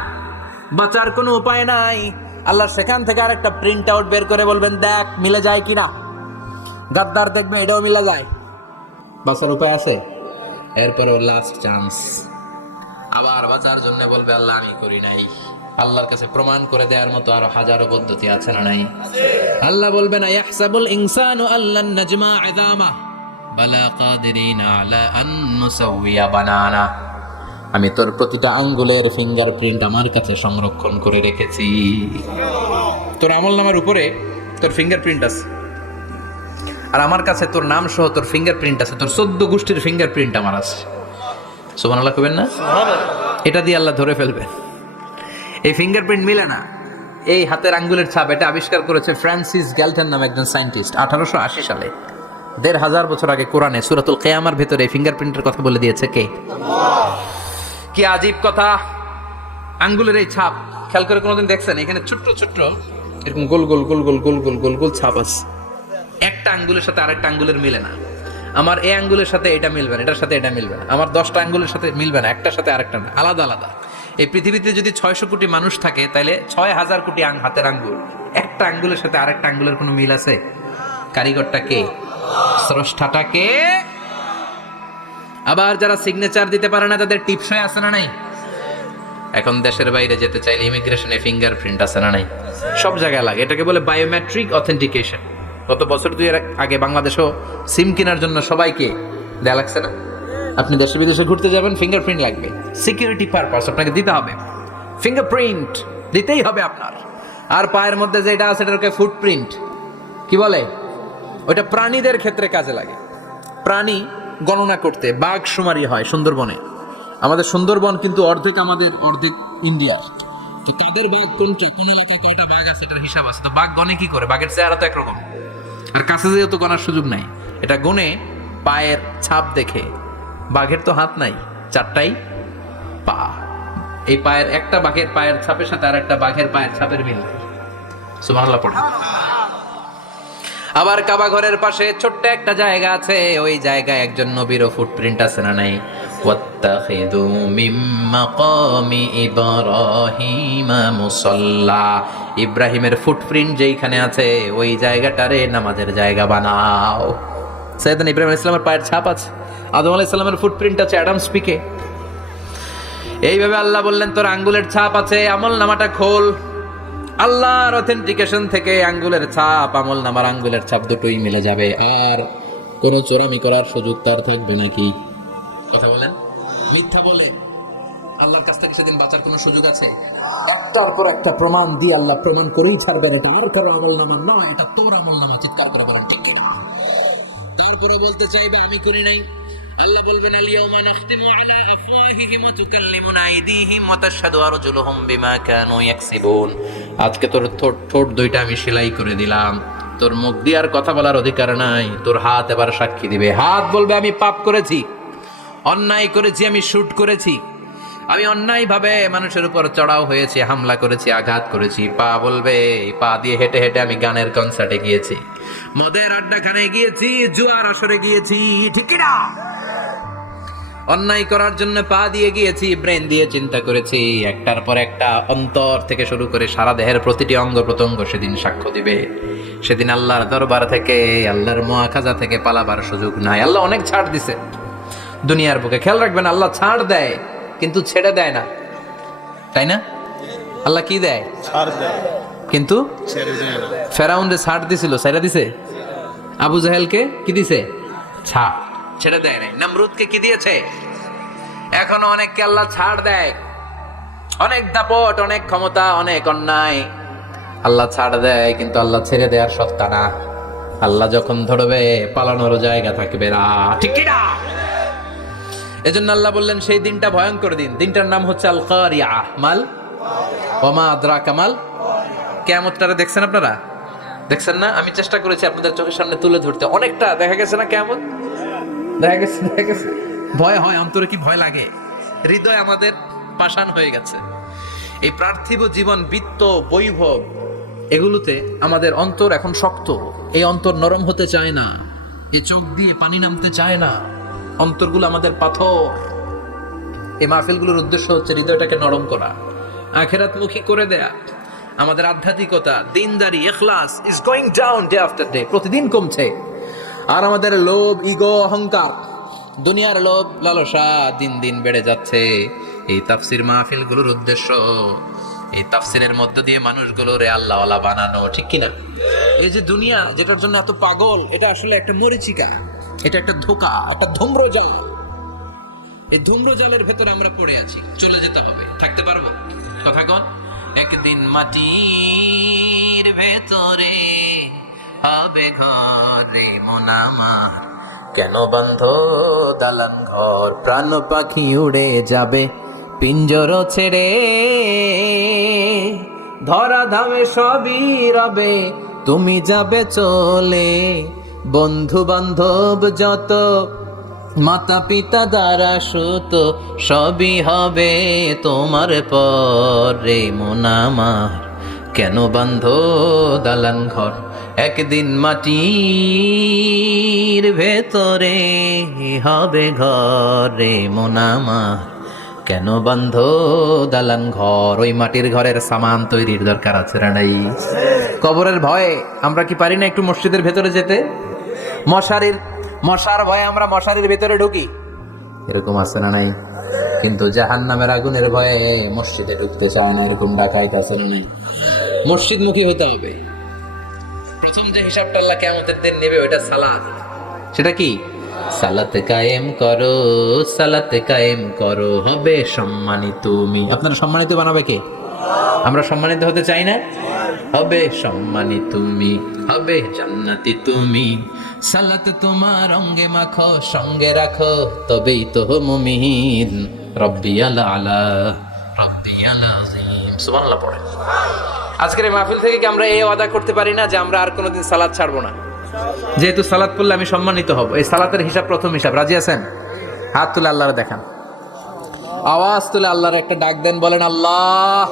বাঁচার কোনো উপায় নাই। আল্লাহ সেখান থেকে আরেকটা প্রিন্ট আউট বের করে বলবেন দেখ মিলে যায় কিনা। গাদ্দার দেখবে এটাও মিলে যায়, বাঁচার উপায় আছে। এরপরও লাস্ট চান্স, আবার বাঁচার জন্য বলবে আল্লাহ আমি করি নাই। আল্লাহর কাছে প্রমাণ করে দেওয়ার মতো আরো হাজারো পদ্ধতি আছে না নাই? আল্লাহ বলবেন ইয়াহসাবুল ইনসানু আল্লান নাজমা ইযামা বালা কাদিরিনা আলা আন নুসাউইয়া বানানা। আমি তোর প্রতিটা আঙ্গুলের ফিঙ্গারপ্রিন্ট আমার কাছে সংরক্ষণ করে রেখেছি। তোর আমলনামার উপরে তোর ফিঙ্গারপ্রিন্ট আছে, আর আমার কাছে তোর নাম সহ তোর ফিঙ্গারপ্রিন্ট আছে, তোর 14 গোষ্ঠীর ফিঙ্গারপ্রিন্ট আমার আছে। সুবহানাল্লাহ কইবেন না? এটা দিয়ে আল্লাহ ধরে ফেলবে। এই ফিঙ্গারপ্রিন্ট মিলে না, এই হাতের আঙ্গুলের ছাপ, এটা আবিষ্কার করেছে ফ্রান্সিস গ্যালটন নামে একজন সায়েন্টিস্ট 1880 সালে। 1500 বছর আগে কোরআনে সূরাতুল কিয়ামার ভিতরে ফিঙ্গারপ্রিন্টের কথা বলে দিয়েছে কে? কি আজীব কথা! আঙ্গুলের এই ছাপ খেয়াল করে কোনোদিন দেখছেন এখানে ছোট্ট ছোট্ট এরকম গোল গোল গোল গোল গোল গোল গোল গোল ছাপ আছে, একটা আঙ্গুলের সাথে আরেকটা আঙ্গুলের মিলে না। আমার এই আঙ্গুলের সাথে এটা মিলবে না, এটার সাথে এটা মিলবে না, আমার 10টা আঙ্গুলের সাথে মিলবে না, একটার সাথে আরেকটা না, আলাদা আলাদা। এই পৃথিবীতে যদি 600 কোটি মানুষ থাকে তাহলে 6000 কোটি হাতের আঙ্গুল, একটা আঙ্গুলের সাথে আরেকটা আঙ্গুলের কোনো মিল আছে? কারিগরটা কে? স্রষ্টাটা কে? আবার যারা সিগনেচার দিতে পারে না তাদের টিপসই আছে না নাই? এখন দেশের বাইরে যেতে চাইলে ইমিগ্রেশনে ফিঙ্গারপ্রিন্ট আছে না নাই? সব জায়গায় লাগে, এটাকে বলে বায়োমেট্রিক অথেন্টিকেশন। গত বছর 2 আগে বাংলাদেশও সিম কেনার জন্য সবাইকে দেয়া লাগছে না? আপনি দেশে বিদেশে ঘুরতে যাবেন, ফিঙ্গারপ্রিন্ট লাগবে, সিকিউরিটি পারপাস আপনাকে দিতে হবে, ফিঙ্গারপ্রিন্ট দিতেই হবে আপনার। আর পায়ের মধ্যে যেটা আছে এটাকে ফুটপ্রিন্ট কি বলে? ওইটা প্রাণীদের ক্ষেত্রে কাজে লাগে। প্রাণী গণনা করতে বাঘ শুমারি হয় সুন্দরবনে। আমাদের সুন্দরবন কিন্তু অর্ধেক আমাদের, অর্ধেক ইন্ডিয়ার। তো তাদের বাঘ কোনটা, কোন এলাকায় কয়টা বাঘ আছে এটার হিসাব আছে। তো বাঘ গনে কি করে? বাঘের চেহারা তো একরকম, আর কাছে যেহেতু গনার সুযোগ নাই, এটা গনে পায়ের ছাপ দেখে। বাঘের তো হাত নাই, 4টাই পা। এই পায়ের একটা বাঘের পায়ের ছাপের সাথে আর একটা বাঘের পায়ের ছাপের মিল। সুবহানাল্লাহ পড়ে। আবার কাবা ঘরের পাশে ছোট্ট একটা জায়গা আছে, ওই জায়গায় একজন নবীরও ফুটপ্রিন্ট আছে না নাই? ওয়াত্তাখিযু মিম মাকামি ইব্রাহিমা মুসাল্লা। ইব্রাহিমের ফুটপ্রিন্ট যেইখানে আছে ওই জায়গাটারে নামাজের জায়গা বানাও। সাইয়েদনা ইব্রাহিম আলাইহিস সালামের পায়ের ছাপ আছে, আদম আলাইহিস সালামের ফুটপ্রিন্ট আছে অ্যাডামস পিকে। এইভাবে আল্লাহ বললেন তোর আঙ্গুলের ছাপ আছে, আমল নামাটা খোল। আল্লাহর অথেন্টিকেশন থেকে আঙ্গুলের ছাপ, আমল নামার আঙ্গুলের ছাপ দুটোই মিলে যাবে, আর কোনো চোরামি করার সুযোগ তার থাকবে নাকি? কথা বলেন, মিথ্যা বলে আল্লাহর কাছ থেকে সেদিন বাঁচার কোনো সুযোগ আছে? একটার পর একটা প্রমাণ দিয়ে আল্লাহ প্রমাণ করেই ছাড়বেন এটা আর কারো আমল নামা নয়, এটা তোর আমল নামা। চিৎকার করে বলেন ঠিক ঠিক। তারপরে বলতে চাইবে আমি করি নাই। আল্লাহ বলবেন আল-ইয়াওমা নাখতিমু আলা আফওয়াহিহিম ওয়া তুকাল্লিমুনা আইদিহিম ওয়া তাশহাদু আরজুলুহুম বিমা কানু ইয়াকসিবুন। আজকে তোর ঠোঁট দুইটা আমি সেলাই করে দিলাম, তোর মুখ দিয়ে আর কথা বলার অধিকার নাই, তোর হাত এবার সাক্ষী দিবে। হাত বলবে আমি পাপ করেছি, অন্যায় করেছি, আমি শুট করেছি, আমি অন্যায়ভাবে মানুষের উপর চড়াও হয়েছি, হামলা করেছি, আঘাত করেছি। পা বলবে এই পা দিয়ে হেঁটে হেঁটে আমি গানের কনসার্টে গিয়েছি, মদের আড্ডাখানে গিয়েছি, জুয়ার আসরে গিয়েছি, ঠিক কি না? অন্যায় করার জন্য পা দিয়ে গিয়েছি, ব্রেন দিয়ে চিন্তা করেছি। একটার পর একটা অন্তর থেকে শুরু করে সারা দেহের প্রতিটি অঙ্গ প্রত্যঙ্গ সেদিন সাক্ষ্য দিবে। সেদিন আল্লাহর দরবার থেকে, আল্লাহর মুআখাজা থেকে পালাবার সুযোগ নাই। আল্লাহ অনেক ছাড় দিছে দুনিয়ার বুকে। খেয়াল রাখবেন, আল্লাহ ছাড় দেয় কিন্তু ছেড়ে দেয় না, তাই না? আল্লাহ কি দেয়? ছাড় দেয় কিন্তু ছেড়ে দেয় না। ফেরাউনরে ছাড় দিছিল, ছেড়ে দিছে। আবু জাহেলকে কি দিছে? ছাড়, ছেড়ে দেয় নাই। নমরুদকে কি দিয়েছে? এখনো অনেককে আল্লাহ ছাড় দেয়। অনেক দাপট, অনেক ক্ষমতা, অনেক অন্যায় আল্লাহ ছাড় দেয়, কিন্তু আল্লাহ ছেড়ে দেওয়ার সত্তা না। আল্লাহ যখন ধরবে পালানোর জায়গা থাকবে না, ঠিক কি না? এজন্য আল্লাহ বললেন সেই দিনটা ভয়ঙ্কর দিন। দিনটার নাম হচ্ছে আল কারিয়া। মাল ওয়া মা আদরাকা মাল। কিয়ামতটা দেখছেন আপনারা? দেখছেন না? আমি চেষ্টা করেছি আপনাদের চোখের সামনে তুলে ধরতে, অনেকটা দেখা গেছে না কিয়ামত? দেখা গেছে। ভয় হয়, অন্তরে কি ভয় লাগে? হৃদয় আমাদের পাষাণ হয়ে গেছে। এই পার্থিব জীবন, বৃত্ত, বৈভব, এগুলোতে আমাদের অন্তর এখন শক্ত। এই অন্তর নরম হতে চায় না, এই চোখ দিয়ে পানি নামতে চায় না, অন্তরগুলো আমাদের পাথর। এই মাহফিলগুলোর উদ্দেশ্য হচ্ছে হৃদয়টাকে নরম করা, আখিরাতমুখী করে দেয়া। আমাদের আধ্যাত্মিকতা, দিনদারি, ইখলাস is going down day after day, প্রতিদিন কমছে। আর আমাদের লোভ, ইগো, অহংকার, দুনিয়ার লোভ, লালসা দিন দিন বেড়ে যাচ্ছে। এই তাফসির মাহফিলগুলোর উদ্দেশ্য এই তাফসিরের মধ্য দিয়ে মানুষগুলোরে আল্লাহওয়ালা বানানো, ঠিক কিনা? এই যে দুনিয়া যেটার জন্য এত পাগল, এটা আসলে একটা মরিচিকা, এটা একটা ধোঁকা, একটা ধূম্রজাল। এই ধূম্রজালের ভেতরে আমরা পড়ে আছি, চলে যেতে হবে, থাকতে পারবো? কথা কন। একদিন মাটির ভেতরে হবে ঘরে মন আমার, কেন বন্ধ দালান ঘর, প্রাণ পাখি উড়ে যাবে পিঞ্জর ছেড়ে, ধরা ধামে সবই রবে তুমি যাবে চলে, বন্ধু বান্ধব যত মাতা পিতা দ্বারা সুত সবই হবে তোমার পরে মন আমার, কেন বান্ধ দালান ঘর একদিন মাটির ভেতরে হবে ঘরে মন আমার, কেন বান্ধ দালান ঘর? ওই মাটির ঘরের সামান তৈরির দরকার আছে না নাই? কবরের ভয়ে আমরা কি পারি না একটু মসজিদের ভেতরে যেতে? মশার ভয়ে আমরা মশারির ভেতরে ঢুকি, এরকম আছে না নাই? কিন্তু জাহান্নামের আগুনের ভয়ে মসজিদে ঢুকতে চায় না, এরকম ডাকাইত আছে না নাই? মসজিদ মুখী হইতে হবে। প্রথম যে হিসাবটা আল্লাহ কিয়ামতের দিন নেবে ওইটা সালাত। সেটা কি? সালাতে কায়েম করো, সালাতে কায়েম করো, হবে সম্মানিত তুমি। আপনারা সম্মানিত বানাবে কে? আমরা সম্মানিত হতে চাই না? হবে সম্মানিত তুমি, হবে জান্নাতি তুমি। সালাত তোমার অঙ্গে মাখো, সঙ্গে রাখো, তবেই তো মুমিন। রব্বিয়াল আলা, রব্বিয়াল আযীম। সুবহানাল্লাহ পড়ে। আজকের এই মাহফিল থেকে কি আমরা এই ওয়াদা করতে পারি না যে আমরা আর কোনোদিন সালাত ছাড়বো না? যেহেতু সালাত পড়লে আমি সম্মানিত হব, এই সালাতের হিসাব প্রথম হিসাব। রাজি আছেন? হাত তুলে আল্লাহরে দেখান, আওয়াজ তুলে আল্লাহর একটা ডাক দেন, বলেন আল্লাহ।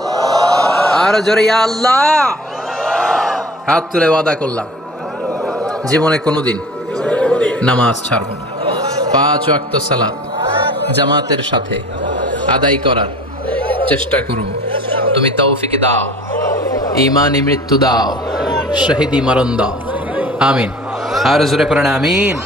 আর জোরে ইয়া আল্লাহ। হাত তুলে ওয়াদা করলাম জীবনে কোনোদিন নামাজ ছাড়ব না। 5 ওয়াক্ত সালাত জামাতের সাথে আদায় করার চেষ্টা করব। তুমি তৌফিক দাও, ঈমানি মৃত্যু দাও, শহীদি মরণ দাও। আমিন। আর জোরে পড়েন আমিন।